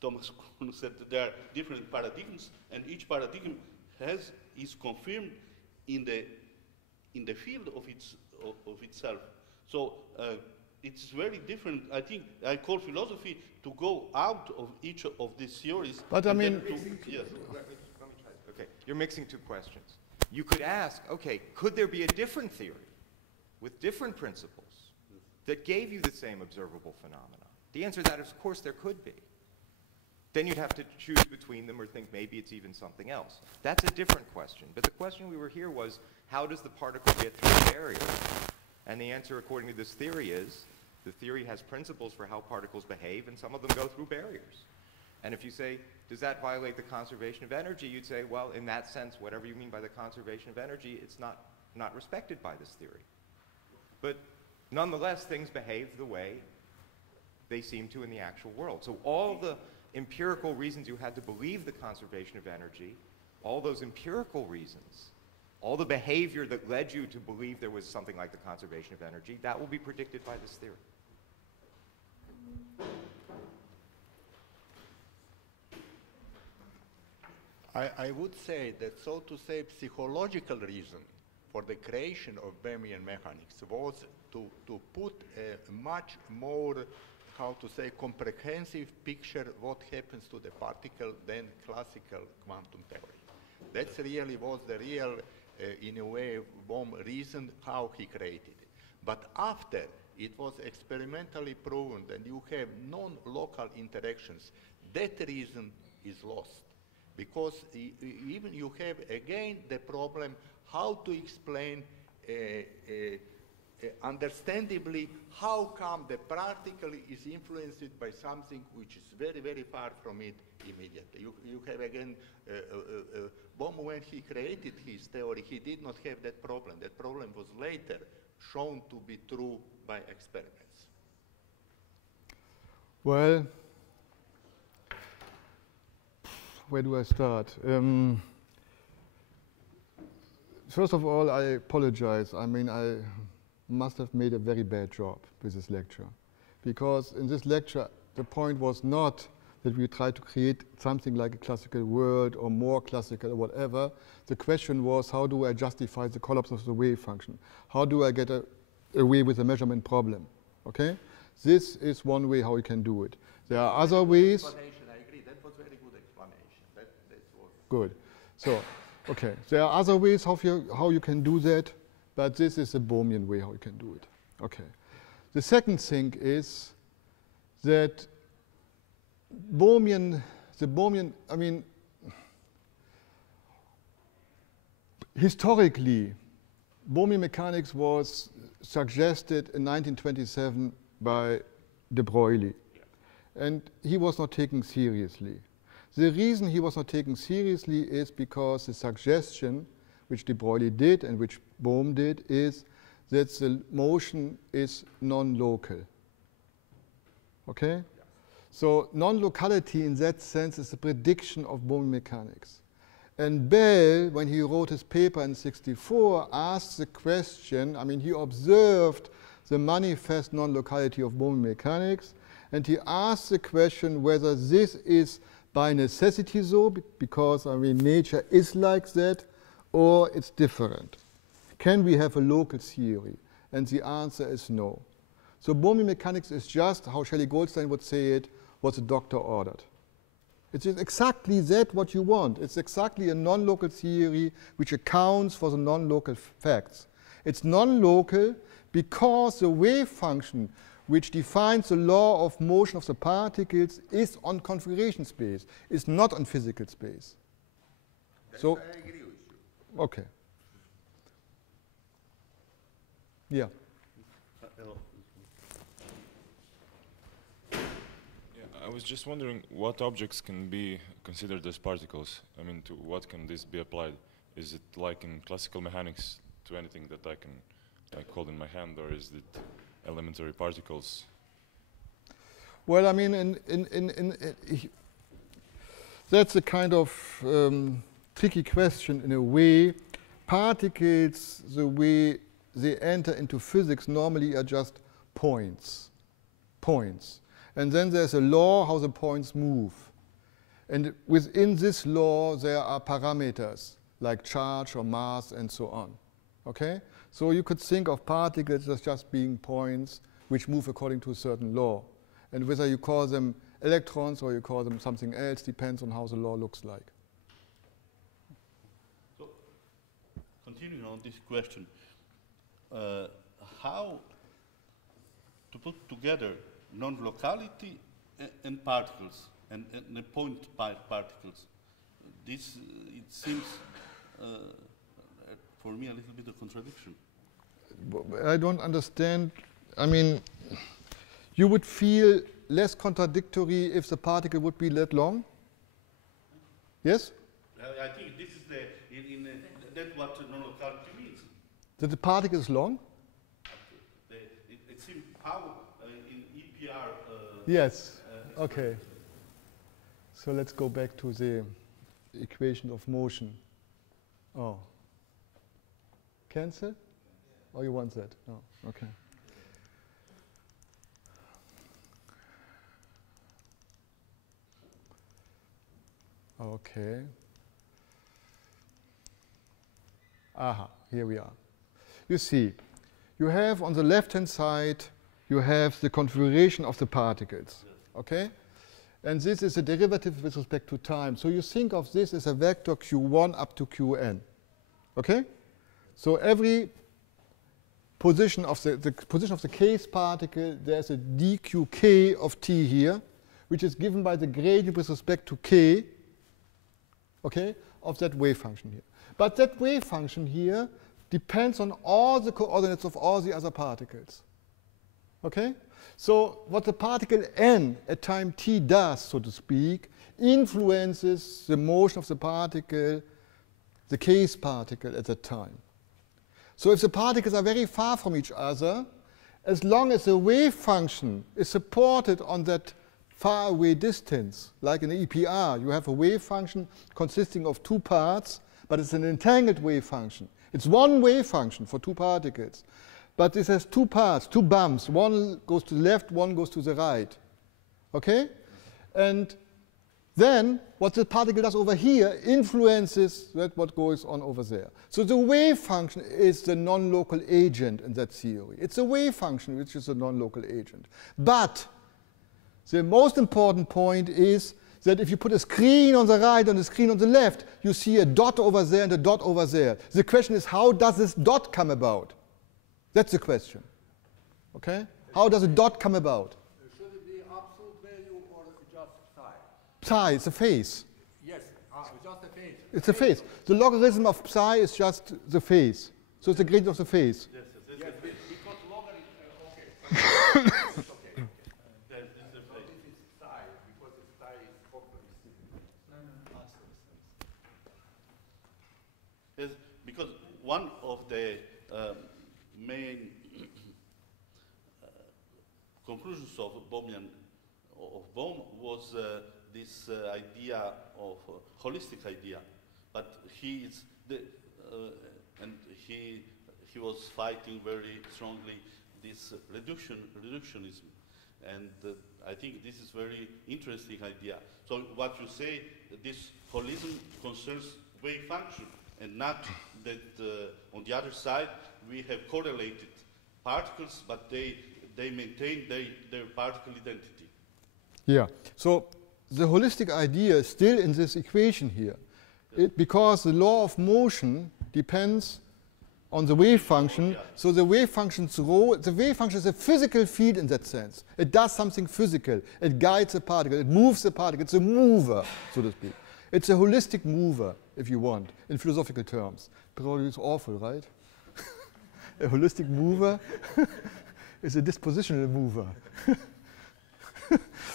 Thomas Kuhn said, there are different paradigms, and each paradigm is confirmed in the field of itself. So it's very different. I think I call philosophy to go out of each of these theories. But I mean, yes. Let me try this. Okay, you're mixing two questions. You could ask, okay, could there be a different theory with different principles that gave you the same observable phenomena? The answer to that is, of course, there could be. Then you'd have to choose between them or think maybe it's even something else. That's a different question. But the question we were here was, how does the particle get through a barrier? And the answer, according to this theory, is the theory has principles for how particles behave, and some of them go through barriers. And if you say, does that violate the conservation of energy? You'd say, well, in that sense, whatever you mean by the conservation of energy, it's not respected by this theory. But nonetheless, things behave the way they seem to in the actual world. So all the empirical reasons you had to believe the conservation of energy, all those empirical reasons, all the behavior that led you to believe there was something like the conservation of energy, that will be predicted by this theory. I would say that, so to say, psychological reason for the creation of Bohmian mechanics was to put a much more, how to say, comprehensive picture what happens to the particle than classical quantum theory. That's really was the real, in a way, Bohm reason how he created it. But after it was experimentally proven that you have non-local interactions, that reason is lost. Because even you have, again, the problem how to explain understandably how come the particle is influenced by something which is very, very far from it immediately. You have, again, Bohm, when he created his theory, he did not have that problem. That problem was later shown to be true by experiments. well, where do I start? First of all, I apologize. I mean, I must have made a very bad job with this lecture. Because in this lecture, the point was not that we try to create something like a classical world or more classical or whatever. The question was, how do I justify the collapse of the wave function? How do I get away with the measurement problem? Okay? This is one way how you can do it. There are other ways. I agree. That was very good explanation. That was good. So, okay. There are other ways how you can do that, but this is the Bohmian way how you can do it. Okay. The second thing is that I mean, historically, Bohmian mechanics was suggested in 1927 by de Broglie, and he was not taken seriously. The reason he was not taken seriously is because the suggestion which de Broglie did and which Bohm did is that the motion is non-local. Okay? So non-locality in that sense is a prediction of Bohmian mechanics. And Bell, when he wrote his paper in '64, asked the question, I mean, he observed the manifest non-locality of Bohmian mechanics, and he asked the question whether this is by necessity so, because, I mean, nature is like that, or it's different. Can we have a local theory? And the answer is no. So Bohmian mechanics is just, how Shelley Goldstein would say it, what the doctor ordered. It's exactly that what you want. It's exactly a non-local theory which accounts for the non-local facts. It's non-local because the wave function which defines the law of motion of the particles is on configuration space, is not on physical space. So, I agree with you. okay. Yeah. I was just wondering what objects can be considered as particles. I mean, to what can this be applied? is it like in classical mechanics to anything that I can like hold in my hand, or is it elementary particles? Well, I mean, that's a kind of tricky question in a way. Particles, the way they enter into physics normally are just points. And then there's a law how the points move. And within this law, there are parameters like charge or mass and so on. Okay? So you could think of particles as just being points which move according to a certain law. And whether you call them electrons or you call them something else depends on how the law looks like. So, continuing on this question, how to put together non-locality and particles, and the point particles. This, it seems, for me, a little bit of contradiction. I don't understand. I mean, you would feel less contradictory if the particle would be that long? Yes? I think this is that's what non-locality means. That the particle is long? It seems how in EPR. Yes. Okay. So let's go back to the equation of motion. Oh. Cancel? Or you want that? Oh, okay. Okay. Aha, here we are. You see, you have on the left-hand side, you have the configuration of the particles. Okay? And this is a derivative with respect to time. So you think of this as a vector q1 up to qn. Okay? So every position of the position of the case particle, there's a dqk of t here, which is given by the gradient with respect to k, okay, of that wave function here. But that wave function here depends on all the coordinates of all the other particles. Okay? So what the particle n at time t does, so to speak, influences the motion of the particle, the case particle at that time. So if the particles are very far from each other, as long as the wave function is supported on that far away distance, like in EPR, you have a wave function consisting of two parts, but it's an entangled wave function. It's one wave function for two particles, but this has two parts, two bumps. One goes to the left, one goes to the right. Okay? And then what the particle does over here influences what goes on over there. So the wave function is the non-local agent in that theory. It's a wave function which is a non-local agent. But the most important point is that if you put a screen on the right and a screen on the left, you see a dot over there and a dot over there. The question is, how does this dot come about? That's the question. Okay? How does a dot come about? Should it be absolute value or just psi? Psi, it's a phase. Yes, just a phase. It's a phase. The logarithm of psi is just the phase. So it's the gradient of the phase. Yes, because logarithm, okay. Yes, because one of the main conclusions of Bohm was this idea of holistic idea, but he is and he was fighting very strongly this reductionism, and I think this is very interesting idea. So what you say, this holism concerns wave function, and not that on the other side we have correlated particles, but they maintain their particle identity. Yeah. So the holistic idea is still in this equation here, because the law of motion depends on the wave function. So the wave function's rho, the wave function is a physical field in that sense. It does something physical. It guides the particle. It moves the particle. It's a mover, so to speak. It's a holistic mover, if you want, in philosophical terms. Probably it's awful, right? A holistic mover is a dispositional mover.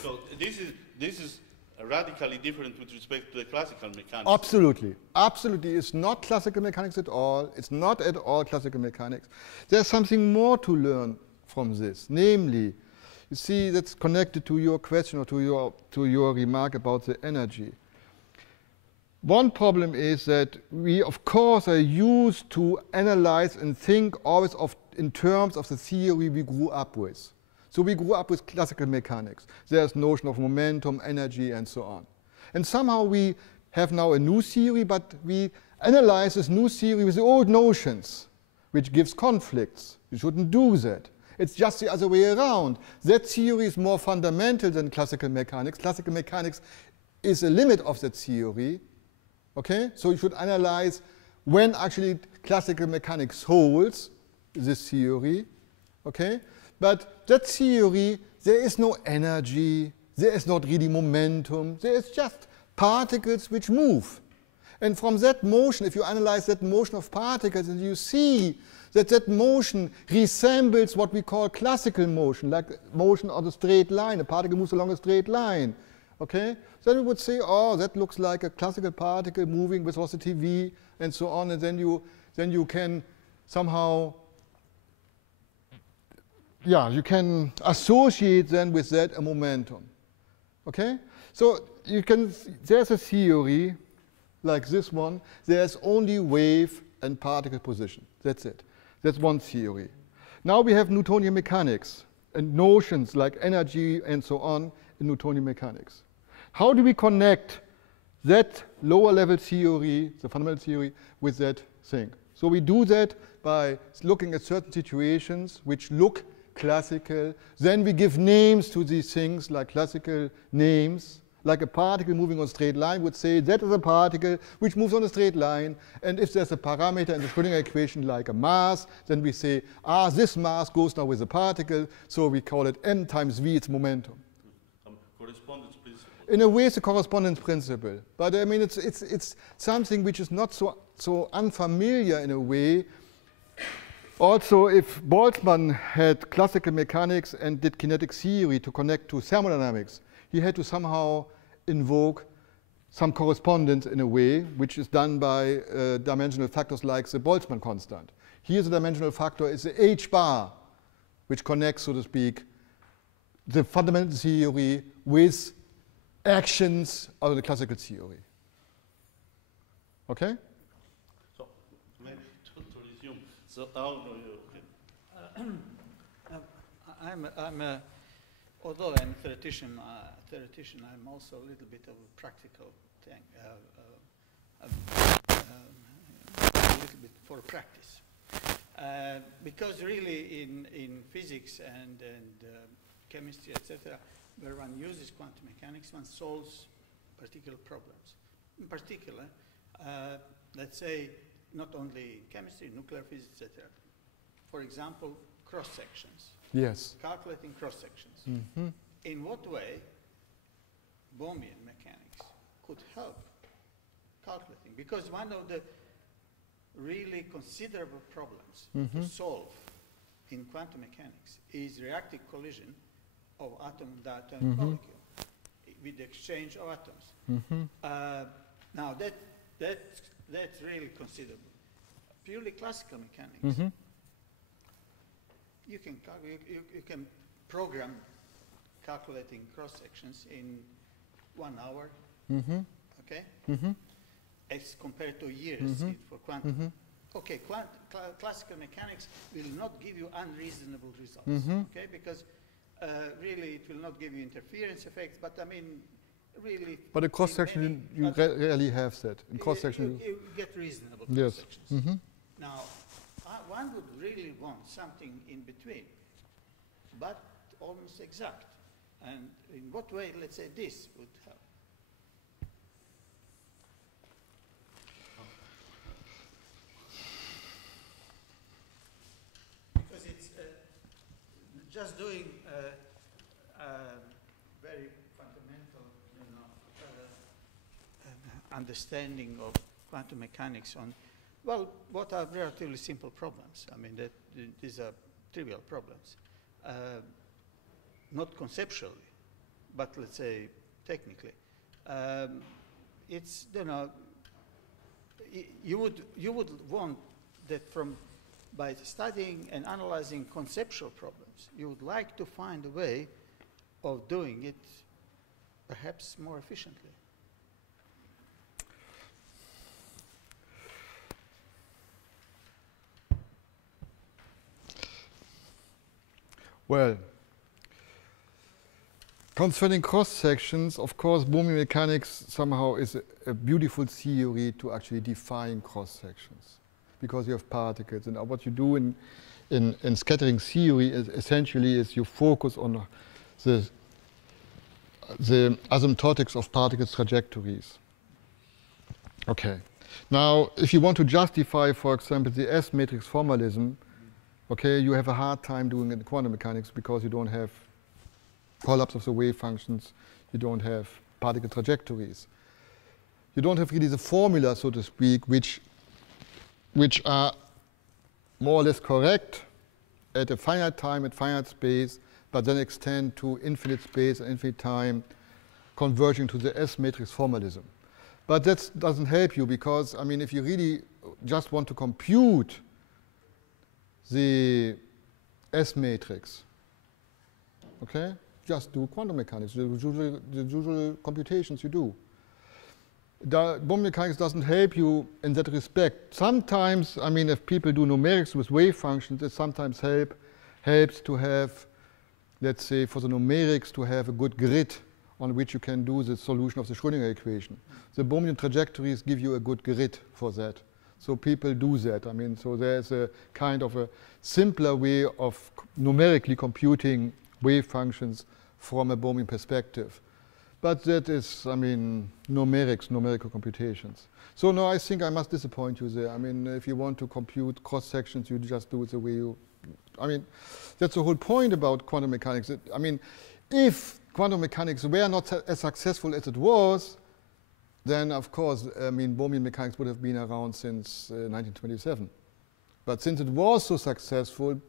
So this is radically different with respect to the classical mechanics. Absolutely. Absolutely. It's not classical mechanics at all. It's not at all classical mechanics. There's something more to learn from this. Namely, you see, that's connected to your question or to your remark about the energy. One problem is that we, of course, are used to analyze and think always in terms of the theory we grew up with. So we grew up with classical mechanics. There's notion of momentum, energy, and so on. And somehow we have now a new theory, but we analyze this new theory with the old notions, which gives conflicts. You shouldn't do that. It's just the other way around. That theory is more fundamental than classical mechanics. Classical mechanics is a limit of that theory. Okay? So you should analyze when actually classical mechanics holds this theory. Okay? But that theory, there is no energy, there is not really momentum, there is just particles which move. And from that motion, if you analyze that motion of particles, and you see that that motion resembles what we call classical motion, like motion on a straight line. A particle moves along a straight line. Okay? Then we would say, oh, that looks like a classical particle moving with velocity v, and so on. And then you can somehow, yeah, you can associate then with that a momentum. Okay? So you can, there's a theory like this one. There's only wave and particle position. That's it. That's one theory. Now we have Newtonian mechanics and notions like energy and so on in Newtonian mechanics. How do we connect that lower level theory, the fundamental theory, with that thing? So we do that by looking at certain situations which look classical. Then we give names to these things like classical names. Like a particle moving on a straight line would say that is a particle which moves on a straight line. And if there's a parameter in the Schrödinger equation like a mass, then we say, this mass goes now with a particle, so we call it m times v, its momentum. Correspondence principle. In a way, it's a correspondence principle. But I mean, it's something which is not so unfamiliar in a way. Also, if Boltzmann had classical mechanics and did kinetic theory to connect to thermodynamics, he had to somehow invoke some correspondence in a way, which is done by dimensional factors like the Boltzmann constant. Here the dimensional factor is the h bar, which connects, so to speak, the fundamental theory with actions of the classical theory. Okay? So, maybe to resume. So, Although I'm a theoretician, I'm also a little bit of a practical thing, a little bit for practice. Because really in physics and chemistry, etc., where one uses quantum mechanics, one solves particular problems. In particular, let's say, not only chemistry, nuclear physics, etc. For example, cross-sections. Yes. Calculating cross-sections. Mm-hmm. In what way Bohmian mechanics could help calculating? Because one of the really considerable problems to solve in quantum mechanics is reactive collision of atom-to-atom molecule with the exchange of atoms. Now that's really considerable. Purely classical mechanics. You can program calculating cross-sections in 1 hour, okay? As compared to years for quantum. Okay, classical mechanics will not give you unreasonable results, okay? Because really it will not give you interference effects, but I mean, really... But in cross-section, you rarely have that. In cross-section, you get reasonable cross-sections. Now, one would really want something in between, but almost exact. And in what way, let's say, this would help? Because it's just doing very fundamental, understanding of quantum mechanics on, well, what are relatively simple problems. I mean, these are trivial problems. Not conceptually, but let's say technically. it's, you know, you would want that by studying and analyzing conceptual problems, you would like to find a way of doing it perhaps more efficiently. Well, concerning cross-sections, of course, Bohmian mechanics somehow is a beautiful theory to actually define cross-sections, because you have particles. And what you do in scattering theory is essentially you focus on the asymptotics of particles' trajectories. Okay. Now, if you want to justify, for example, the S-matrix formalism, okay, you have a hard time doing it in quantum mechanics because you don't have collapse of the wave functions, you don't have particle trajectories. You don't have really the formula, so to speak, which are more or less correct at a finite time, at finite space, but then extend to infinite space and infinite time, converging to the S-matrix formalism. But that doesn't help you because, I mean, if you really just want to compute the S-matrix, okay, just do quantum mechanics, the usual computations you do. Bohmian mechanics doesn't help you in that respect. Sometimes, I mean, if people do numerics with wave functions, it sometimes helps to have, let's say, for the numerics, to have a good grid on which you can do the solution of the Schrödinger equation. The Bohmian trajectories give you a good grid for that. So people do that. I mean, so there's a kind of a simpler way of numerically computing wave functions from a Bohmian perspective. But that is, I mean, numerical computations. So no, I think I must disappoint you there. I mean, if you want to compute cross-sections, you just do it the way you, I mean, that's the whole point about quantum mechanics. I mean, if quantum mechanics were not as successful as it was, then of course, I mean, Bohmian mechanics would have been around since 1927. But since it was so successful,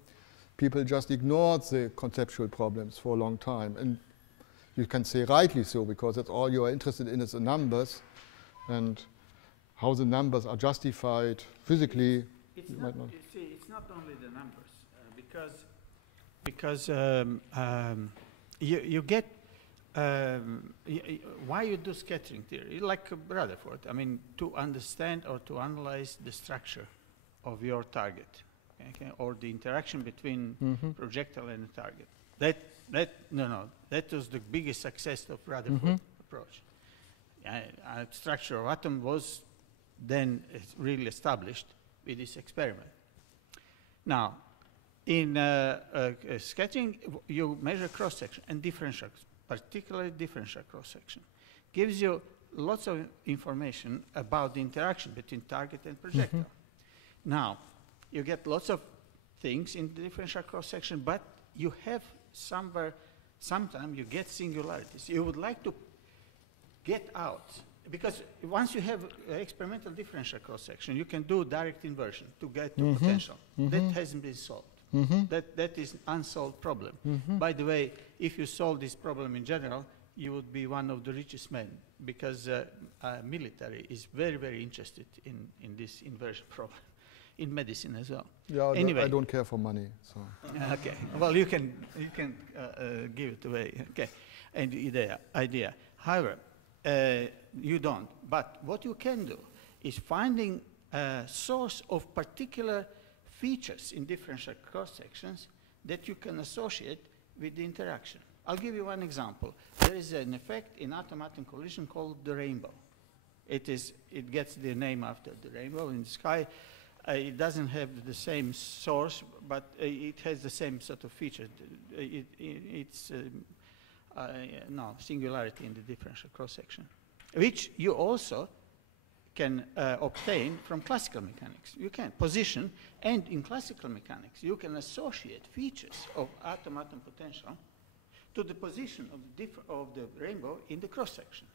people just ignored the conceptual problems for a long time. And you can say rightly so, because that's all you are interested in is the numbers and how the numbers are justified physically. It's not only the numbers, because you get why you do scattering theory, like Rutherford. I mean, to understand or to analyze the structure of your target, okay, or the interaction between projectile and the target. That was the biggest success of Rutherford approach. Structure of atom was then really established with this experiment. Now, in scattering, you measure cross-section and differential, particularly differential cross-section. Gives you lots of information about the interaction between target and projectile. Now, you get lots of things in the differential cross-section, but you have sometimes you get singularities. You would like to get out, because once you have experimental differential cross-section, you can do direct inversion to get to potential. That hasn't been solved. That is an unsolved problem. By the way, if you solve this problem in general, you would be one of the richest men, because military is very, very interested in this inversion problem. In medicine as well. Yeah, anyway. I don't care for money. So. Okay. Well, you can give it away. Okay. And the idea. However, you don't. But what you can do is finding a source of particular features in differential cross sections that you can associate with the interaction. I'll give you one example. There is an effect in atom-atom collision called the rainbow. It gets the name after the rainbow in the sky. It doesn't have the same source, but it has the same sort of feature. It's singularity in the differential cross-section, which you also can obtain from classical mechanics. You can position, and in classical mechanics, you can associate features of atom-atom potential to the position of the rainbow in the cross-section.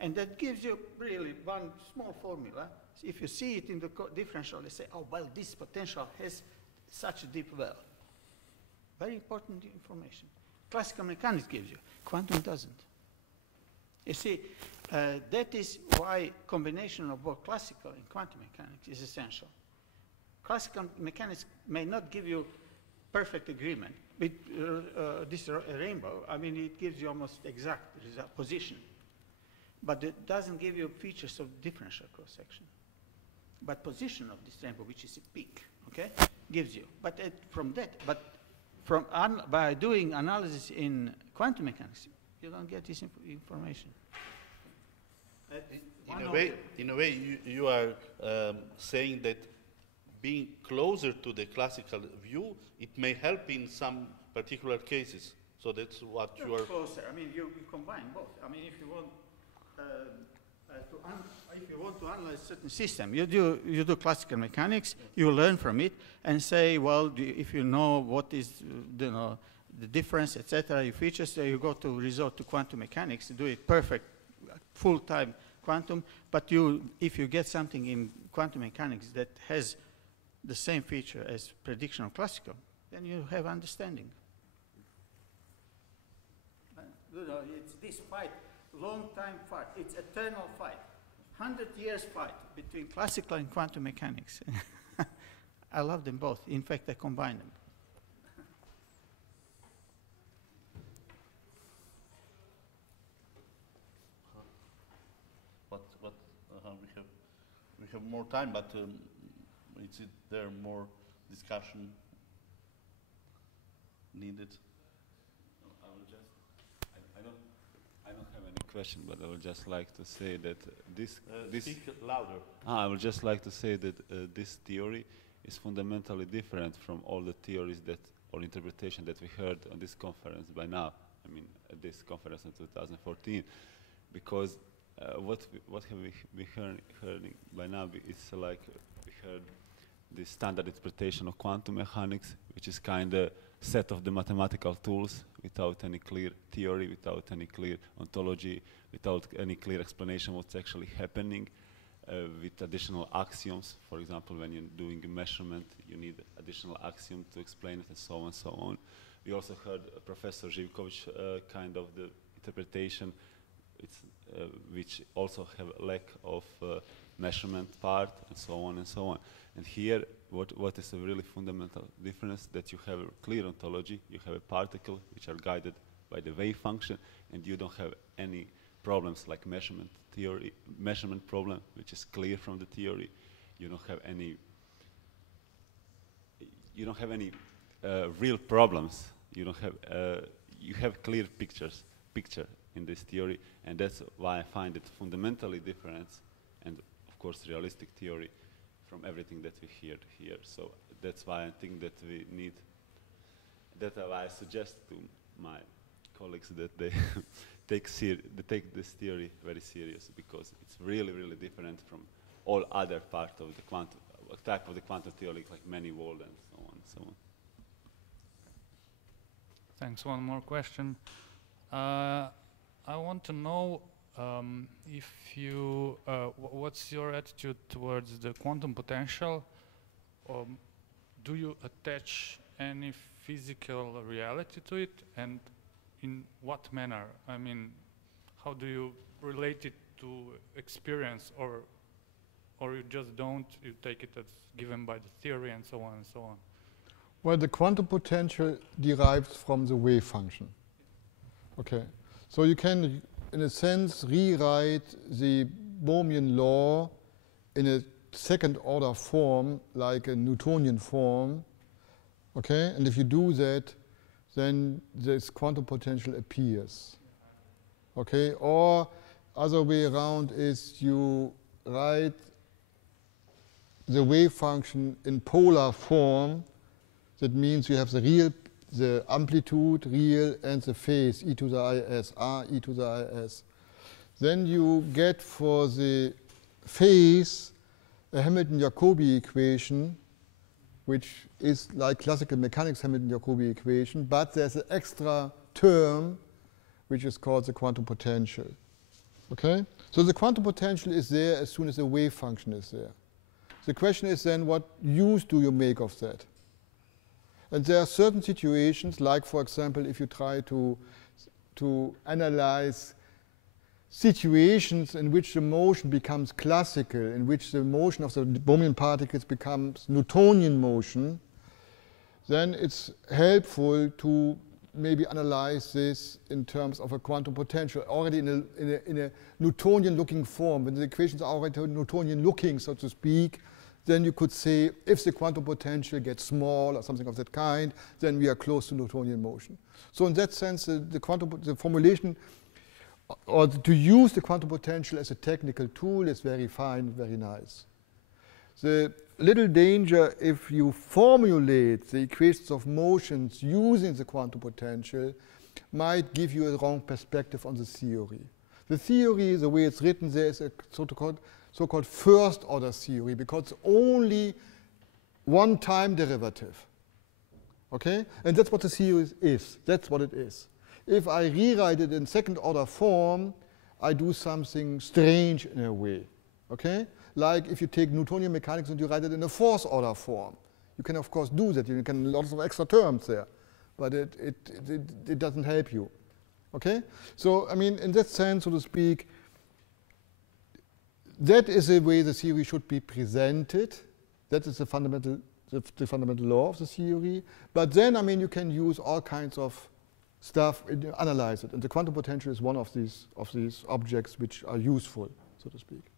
And that gives you really one small formula. If you see it in the differential, they say, oh, well, this potential has such a deep well. Very important information. Classical mechanics gives you. Quantum doesn't. You see, That is why combination of both classical and quantum mechanics is essential. Classical mechanics may not give you perfect agreement with this rainbow. I mean, it gives you almost exact position, but it doesn't give you features of differential cross-section. But position of this rainbow, which is a peak, okay, gives you. But by doing analysis in quantum mechanics, you don't get this information. In a way, you are saying that being closer to the classical view, it may help in some particular cases. So that's what you are. Closer. I mean, you combine both. I mean, if you want to analyze certain system, you do classical mechanics, you learn from it, and say, well, if you know what is the difference, etc., your features, you go to resort to quantum mechanics to do it perfect, full-time quantum. But if you get something in quantum mechanics that has the same feature as prediction of classical, then you have understanding. It's this fight, long time fight. It's eternal fight, 100 years fight between classical and quantum mechanics. I love them both. In fact, I combine them. We have more time, but is there more discussion needed? I don't have any question, but I would just like to say that this speak louder. I would just like to say that this theory is fundamentally different from all the theories or interpretation that we heard on this conference by now. I mean, at this conference in 2014, because what have we heard by now? It's like we heard the standard interpretation of quantum mechanics, which is kind of set of the mathematical tools without any clear theory, without any clear ontology, without any clear explanation what's actually happening, with additional axioms. For example, when you're doing a measurement, you need additional axiom to explain it, and so on and so on. We also heard Professor Živković kind of the interpretation, which also have a lack of measurement part, and so on and so on. And here, what is a really fundamental difference, that you have a clear ontology, you have a particle which are guided by the wave function, and you don't have any problems like measurement problem, which is clear from the theory. You don't have any real problems. You have clear picture in this theory, and that's why I find it fundamentally different, and of course realistic theory from everything that we heard here. So that's why I think that we need, that's why I suggest to my colleagues that they take this theory very serious, because it's really, really different from all other part of the quantum, type of the quantum theory, like many world and so on and so on. Thanks. One more question. I want to know if you, what's your attitude towards the quantum potential? Do you attach any physical reality to it, and in what manner? I mean, how do you relate it to experience, or you just don't, you take it as given by the theory and so on and so on? Well, the quantum potential derives from the wave function. Okay, so you can, in a sense, rewrite the Bohmian law in a second-order form, like a Newtonian form. Okay, and if you do that, then this quantum potential appears. Okay, or other way around is you write the wave function in polar form. That means you have the amplitude, real, and the phase, e to the is, r e to the is. Then you get for the phase a Hamilton-Jacobi equation, which is like classical mechanics Hamilton-Jacobi equation, but there's an extra term which is called the quantum potential. Okay? So the quantum potential is there as soon as the wave function is there. The question is then, what use do you make of that? And there are certain situations, like for example, if you try to analyze situations in which the motion becomes classical, in which the motion of the Bohmian particles becomes Newtonian motion, then it's helpful to maybe analyze this in terms of a quantum potential, already in a Newtonian-looking form. When the equations are already Newtonian-looking, so to speak, then you could say if the quantum potential gets small or something of that kind, then we are close to Newtonian motion. So in that sense, the formulation, or to use the quantum potential as a technical tool is very fine, very nice. The little danger if you formulate the equations of motions using the quantum potential might give you a wrong perspective on the theory. The theory, the way it's written there, is a so-called first-order theory, because it's only one time derivative. Okay? And that's what the theory is. That's what it is. If I rewrite it in second-order form, I do something strange in a way. Okay? Like if you take Newtonian mechanics and you write it in a fourth-order form. You can, of course, do that. You can lots of extra terms there. But it doesn't help you. Okay? So, I mean, in that sense, so to speak, that is the way the theory should be presented. That is the fundamental law of the theory. But then, I mean, you can use all kinds of stuff and analyze it. And the quantum potential is one of these objects which are useful, so to speak.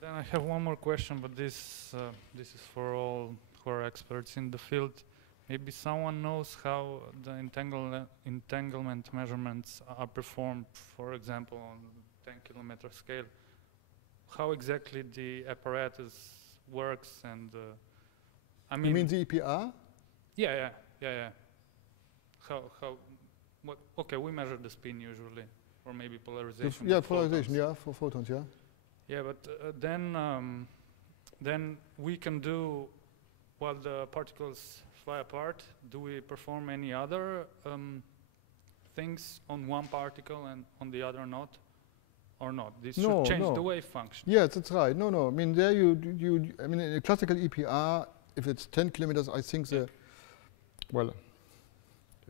Then I have one more question, but this is for all who are experts in the field. Maybe someone knows how the entanglement measurements are performed, for example, on 10-kilometer scale. How exactly the apparatus works, and I mean. You mean the EPR? Yeah. What? Okay, we measure the spin usually, or maybe polarization. Yeah, polarization. Yeah, for photons. Yeah. Yeah, but then we can do, while the particles fly apart, do we perform any other things on one particle and on the other not? Or not? This should change the wave function. Yes, that's right. No. I mean, there I mean, in a classical EPR, if it's 10 kilometers, I think well,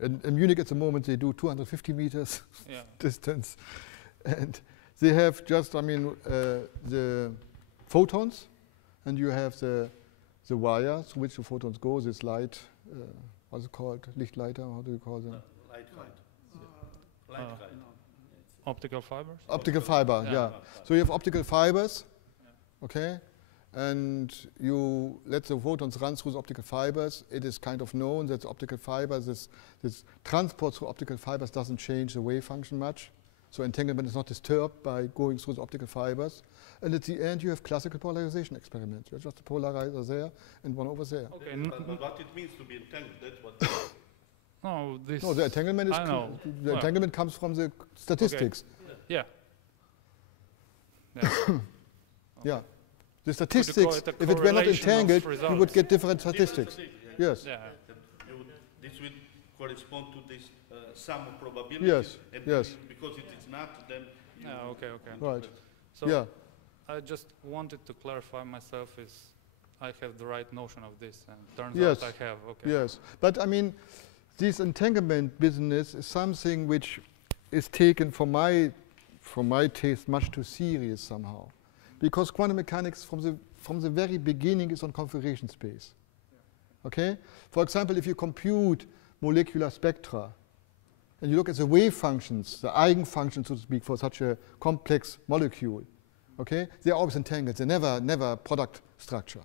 in Munich at the moment they do 250 meters distance. And they have just, I mean, the photons, and you have the wire through which the photons go, this light, what's it called? Lichtleiter, how do you call them? Optical fibers? Optical fiber, yeah. So you have optical fibers, okay? And you let the photons run through the optical fibers. It is kind of known that the optical fibers, this transport through optical fibers doesn't change the wave function much. So entanglement is not disturbed by going through the optical fibers. And at the end, you have classical polarization experiments. You have just a polarizer there and one over there. Okay, but what it means to be entangled, that's what... No, the entanglement is entanglement comes from the statistics. Okay. Yeah. The statistics, if it were not entangled, you would get different statistics. Yes. This would correspond to this sum of probabilities. Yes. Because it is not, then... Okay. Right. So I just wanted to clarify myself is I have the right notion of this, and turns out I have. Okay. Yes. But I mean, this entanglement business is something which is taken, for my taste, much too serious somehow. Because quantum mechanics from the very beginning is on configuration space. Okay? For example, if you compute molecular spectra and you look at the wave functions, the eigenfunctions, so to speak, for such a complex molecule, okay, they're always entangled. They're never product structure.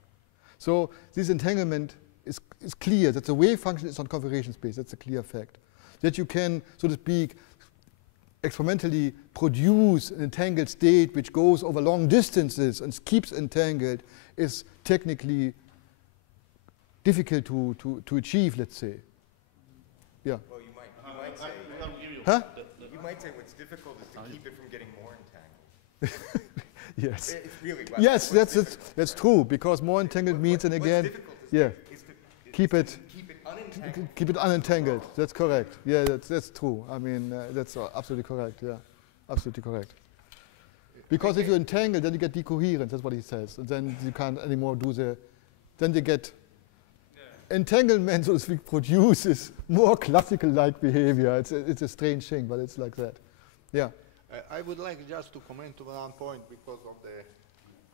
So this entanglement is clear that the wave function is on configuration space. That's a clear fact. That you can, so to speak, experimentally produce an entangled state which goes over long distances and keeps entangled is technically difficult to achieve, let's say. Yeah. Well, you might say. Huh? You might say what's difficult is to keep it from getting more entangled. Yes. It's really yes, that's true, because more entangled means, and again, keep it unentangled. That's correct. Yeah, that's true. I mean, that's absolutely correct. Yeah, absolutely correct. Because if you entangle, then you get decoherence. That's what he says, and then you can't anymore do then you get entanglement, so to speak, produces more classical-like behavior. It's a strange thing, but it's like that. Yeah. I would like just to comment on one point because of the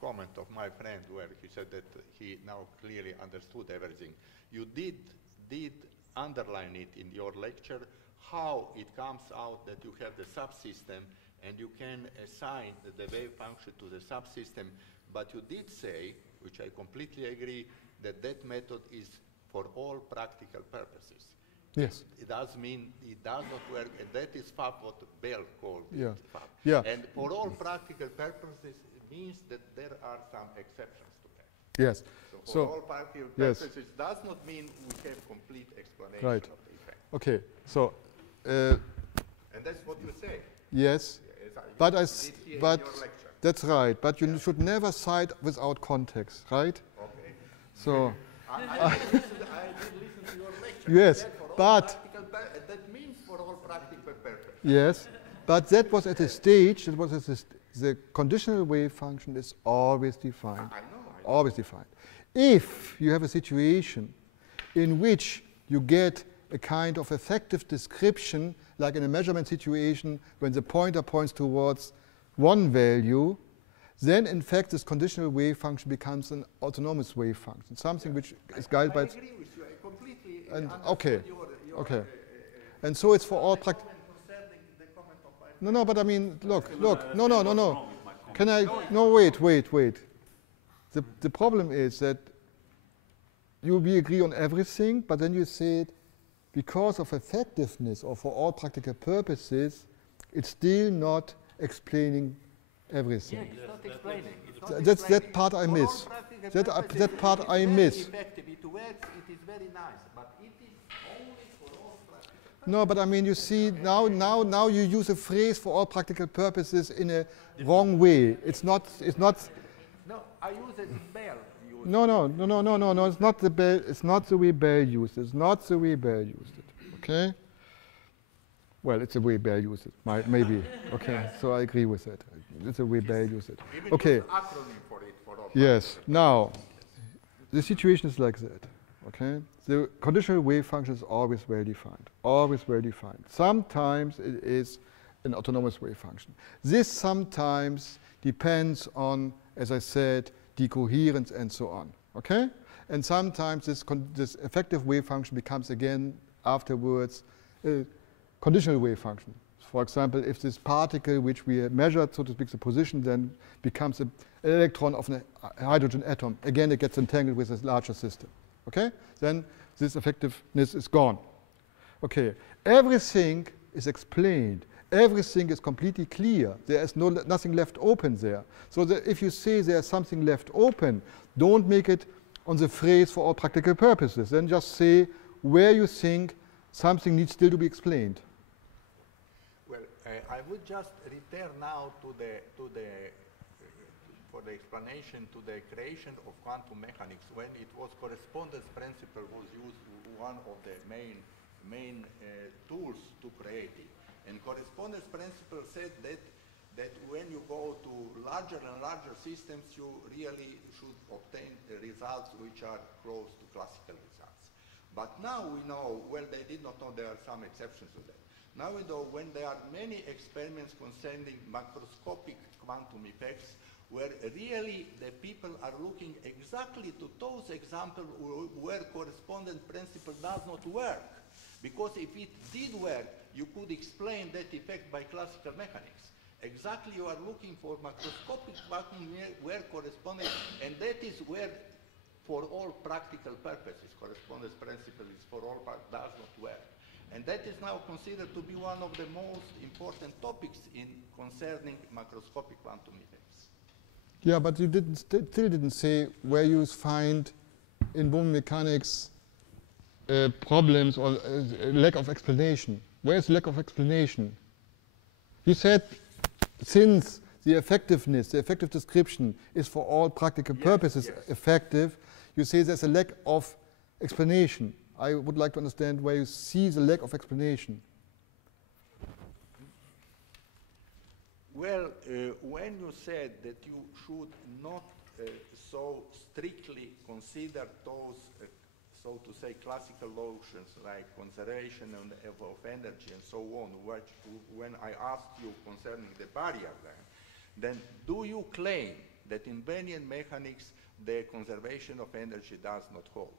comment of my friend where he said that he now clearly understood everything. You did underline it in your lecture, how it comes out that you have the subsystem and you can assign the wave function to the subsystem, but you did say, which I completely agree, that that method is for all practical purposes. Yes. It does mean it does not work, and that is FAB what Bell called Yeah. FAB. Yeah. And for all practical purposes, it means that there are some exceptions to that. Yes. So for all practical purposes, it does not mean we have complete explanation Right. of the effect. Okay. So. And that's what you say. Yes. But that's right. But you should never cite without context, right? Okay. So. I did listen to your lecture. Yes, but that means for all practical purposes. yes, but that was at a stage. That was at the conditional wave function is always defined. I know. Always defined. If you have a situation in which you get a kind of effective description, like in a measurement situation, when the pointer points towards one value, then in fact this conditional wave function becomes an autonomous wave function, something which is guided by. I agree with you. I completely understood okay, your okay, and so it's for all practical. No, but I mean, look, no. Can I? No, wait. The problem is that we agree on everything, but then you say it because of effectiveness or for all practical purposes, it's still not explaining everything. Yeah, it's not explaining. That's that part I miss. That part I miss. Effective. It works. It is very nice, but it is only for all practical purposes. No, but I mean, you see, now you use a phrase for all practical purposes in a wrong way. It's not. No, I use it in Bell. No. It's not the Bell. It's not the way Bell used it. It's not the way Bell used it. Okay. Well, it's the way Bell used it. Maybe. Okay. So I agree with it. It's the way Bell used it. Okay. Acronym for it for all. Yes. Now, the situation is like that. Okay. The conditional wave function is always well defined. Always well defined. Sometimes it is an autonomous wave function. This sometimes depends on, as I said, decoherence and so on. Okay. And sometimes this effective wave function becomes again afterwards a conditional wave function. For example, if this particle which we measured, so to speak, the position, then becomes an electron of a hydrogen atom, again it gets entangled with a larger system. Okay? Then this effectiveness is gone. Okay, everything is explained. Everything is completely clear. There is nothing left open there. So that if you say there's something left open, don't make it on the phrase for all practical purposes. Then just say where you think something needs still to be explained. Well, I would just return now to for the explanation to the creation of quantum mechanics when it was correspondence principle was used one of the main tools to create it. And correspondence principle said that when you go to larger and larger systems, you really should obtain results which are close to classical results. But now we know, well, they did not know there are some exceptions to that. Now we know when there are many experiments concerning macroscopic quantum effects, where really the people are looking exactly to those examples where correspondence principle does not work. Because if it did work, you could explain that effect by classical mechanics. Exactly, you are looking for macroscopic vacuum where correspondence, and that is where, for all practical purposes, correspondence principle is for all does not work. And that is now considered to be one of the most important topics in concerning macroscopic quantum effects. Yeah, but you still didn't say where you find in Bohmian mechanics problems or lack of explanation. Where is lack of explanation? You said since the effectiveness, the effective description is for all practical purposes effective, you say there's a lack of explanation. I would like to understand where you see the lack of explanation. Well, when you said that you should not so strictly consider those so to say, classical notions like conservation of energy and so on, which, when I asked you concerning the barrier then do you claim that in Bohmian mechanics the conservation of energy does not hold?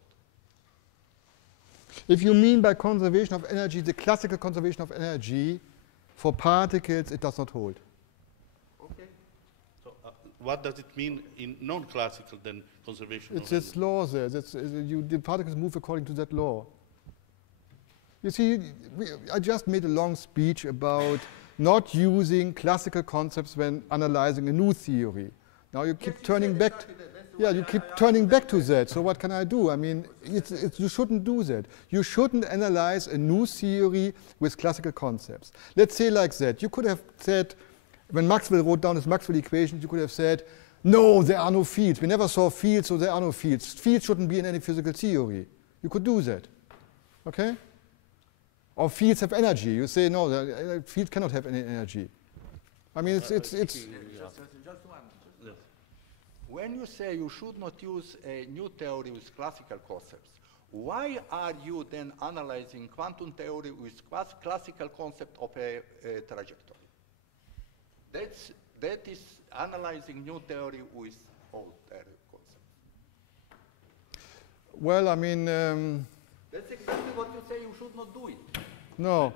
If you mean by conservation of energy, the classical conservation of energy, for particles, it does not hold. Okay. So what does it mean in non-classical then conservation It's of this law there. The particles move according to that law. You see, I just made a long speech about not using classical concepts when analyzing a new theory. Now you keep turning back. You keep turning back to that. So what can I do? I mean, you shouldn't do that. You shouldn't analyze a new theory with classical concepts. Let's say like that. You could have said, when Maxwell wrote down his Maxwell equations, you could have said, no, there are no fields. We never saw fields, so there are no fields. Fields shouldn't be in any physical theory. You could do that. Okay? Or fields have energy. You say, no, the fields cannot have any energy. I mean, it's Just one. When you say you should not use a new theory with classical concepts, why are you then analyzing quantum theory with classical concept of a trajectory? That is analyzing new theory with old concepts. Well, I mean... that's exactly what you say you should not do it. No,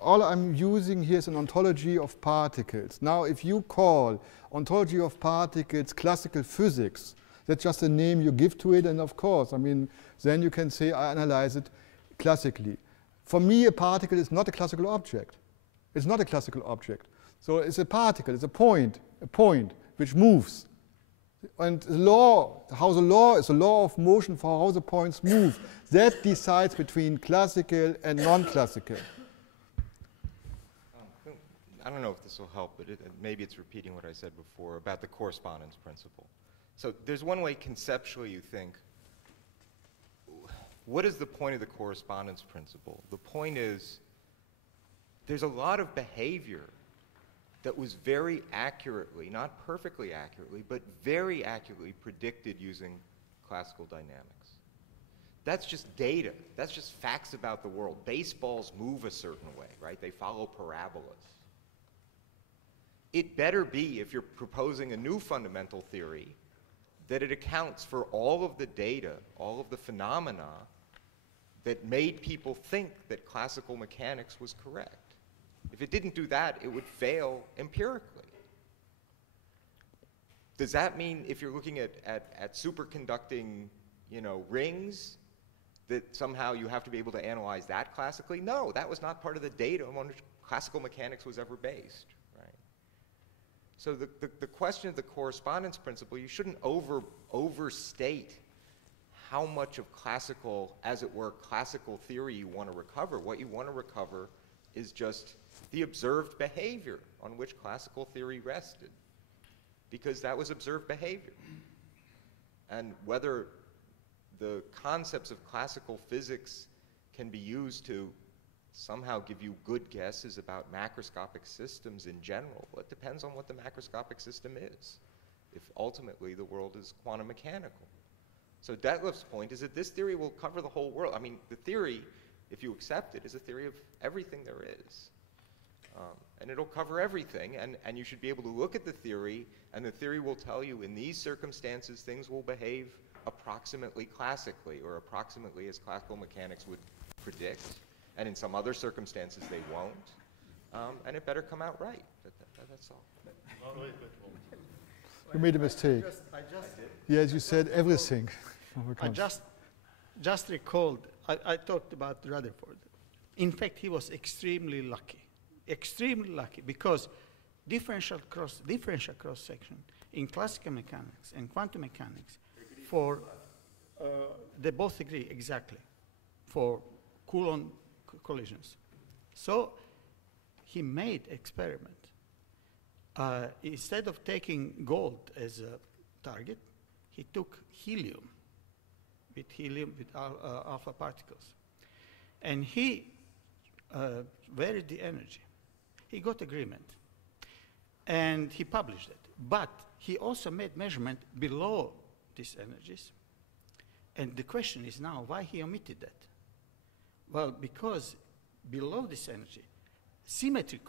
all I'm using here is an ontology of particles. Now, if you call ontology of particles classical physics, that's just a name you give to it, and of course, I mean, then you can say I analyze it classically. For me, a particle is not a classical object. It's not a classical object. So it's a particle, it's a point which moves. And the law, how the law is a law of motion for how the points move. That decides between classical and non-classical. I don't know if this will help, but maybe it's repeating what I said before about the correspondence principle. So there's one way conceptually you think, what is the point of the correspondence principle? The point is, there's a lot of behavior that was very accurately, not perfectly accurately, but very accurately predicted using classical dynamics. That's just data. That's just facts about the world. Baseballs move a certain way, right? They follow parabolas. It better be, if you're proposing a new fundamental theory, that it accounts for all of the data, all of the phenomena that made people think that classical mechanics was correct. If it didn't do that, it would fail empirically. Does that mean if you're looking at superconducting, rings, that somehow you have to be able to analyze that classically? No, that was not part of the data on which classical mechanics was ever based, right? So the question of the correspondence principle, you shouldn't overstate how much of classical, as it were, classical theory you want to recover. What you want to recover is just the observed behavior on which classical theory rested, because that was observed behavior. And whether the concepts of classical physics can be used to somehow give you good guesses about macroscopic systems in general, well, it depends on what the macroscopic system is, if ultimately the world is quantum mechanical. So Detlef's point is that this theory will cover the whole world. I mean, the theory, if you accept it, is a theory of everything there is. And it'll cover everything, and you should be able to look at the theory, and the theory will tell you in these circumstances things will behave approximately classically, or approximately as classical mechanics would predict, and in some other circumstances they won't, and it better come out right. That's all. You made a mistake. Yes, you said everything. I just recalled, I talked about Rutherford. In fact, he was extremely lucky, because differential cross-section in classical mechanics and quantum mechanics, they both agree exactly for Coulomb collisions. So he made experiment. Instead of taking gold as a target, he took helium with alpha particles. And he varied the energy. He got agreement. And he published it. But he also made measurement below these energies. And the question is now, why he omitted that? Well, because below this energy, symmetry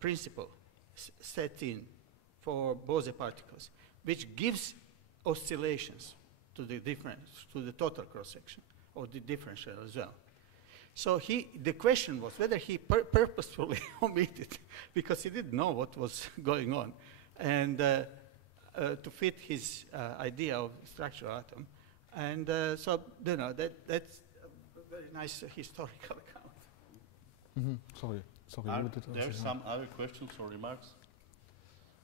principle set in for Bose particles, which gives oscillations to the difference, to the total cross-section, or the differential as well. So the question was whether he purposefully omitted, because he didn't know what was going on, and to fit his idea of structural atom. And so, you know, that's a very nice historical account. Mm-hmm. Sorry. Are there some other questions or remarks?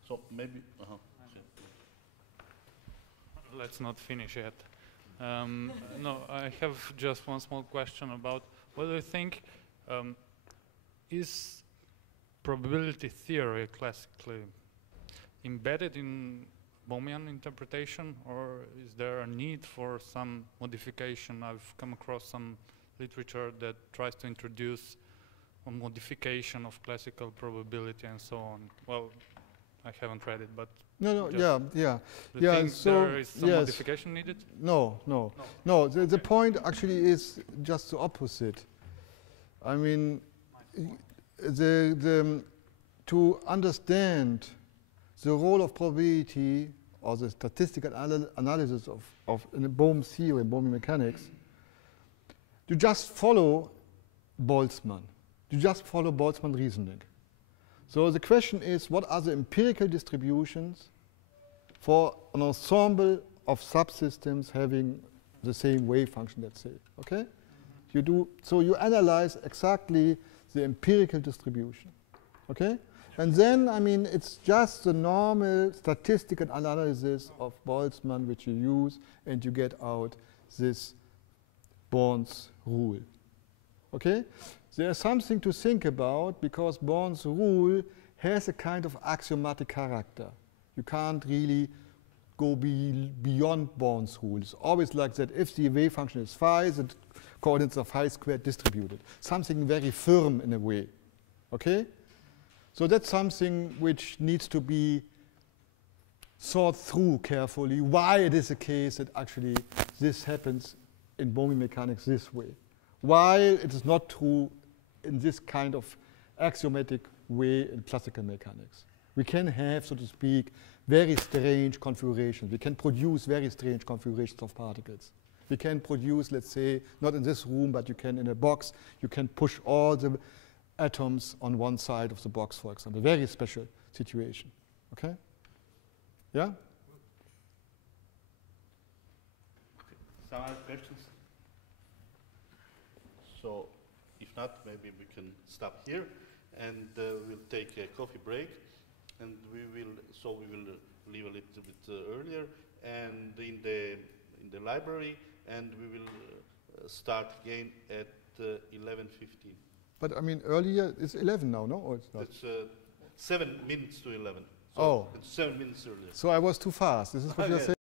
So maybe, Let's not finish yet. No, I have just one small question about whether you think is probability theory classically embedded in Bohmian interpretation, or is there a need for some modification? I've come across some literature that tries to introduce a modification of classical probability and so on. Well, I haven't read it, but No, do yeah. you think So there is some modification needed? No. The point actually is just the opposite. I mean, to understand the role of probability or the statistical analysis of in the Bohm theory, Bohmian mechanics, you just follow Boltzmann. You just follow Boltzmann reasoning. So the question is, what are the empirical distributions for an ensemble of subsystems having the same wave function, let's say, okay? So you analyze exactly the empirical distribution, okay? And then, I mean, it's just the normal statistical analysis of Boltzmann which you use, and you get out this Born's rule, okay? There's something to think about, because Born's rule has a kind of axiomatic character. You can't really go beyond Born's rule. It's always like that. If the wave function is phi, the coordinates are phi squared distributed. Something very firm in a way, okay? So that's something which needs to be thought through carefully, why it is the case that actually this happens in Bohmian mechanics this way. While it is not true in this kind of axiomatic way in classical mechanics. We can have, so to speak, very strange configurations. We can produce very strange configurations of particles. We can produce, let's say, not in this room, but you can in a box, you can push all the atoms on one side of the box, for example. Very special situation, okay? Yeah? okay. Some other questions? So, if not, maybe we can stop here, and we'll take a coffee break, and we will leave a little bit earlier, and in the library, and we will start again at 11:15. But I mean, earlier it's 11 now, no? Or it's not? It's 7 minutes to 11. So oh, it's 7 minutes earlier. So I was too fast. This is what you're saying.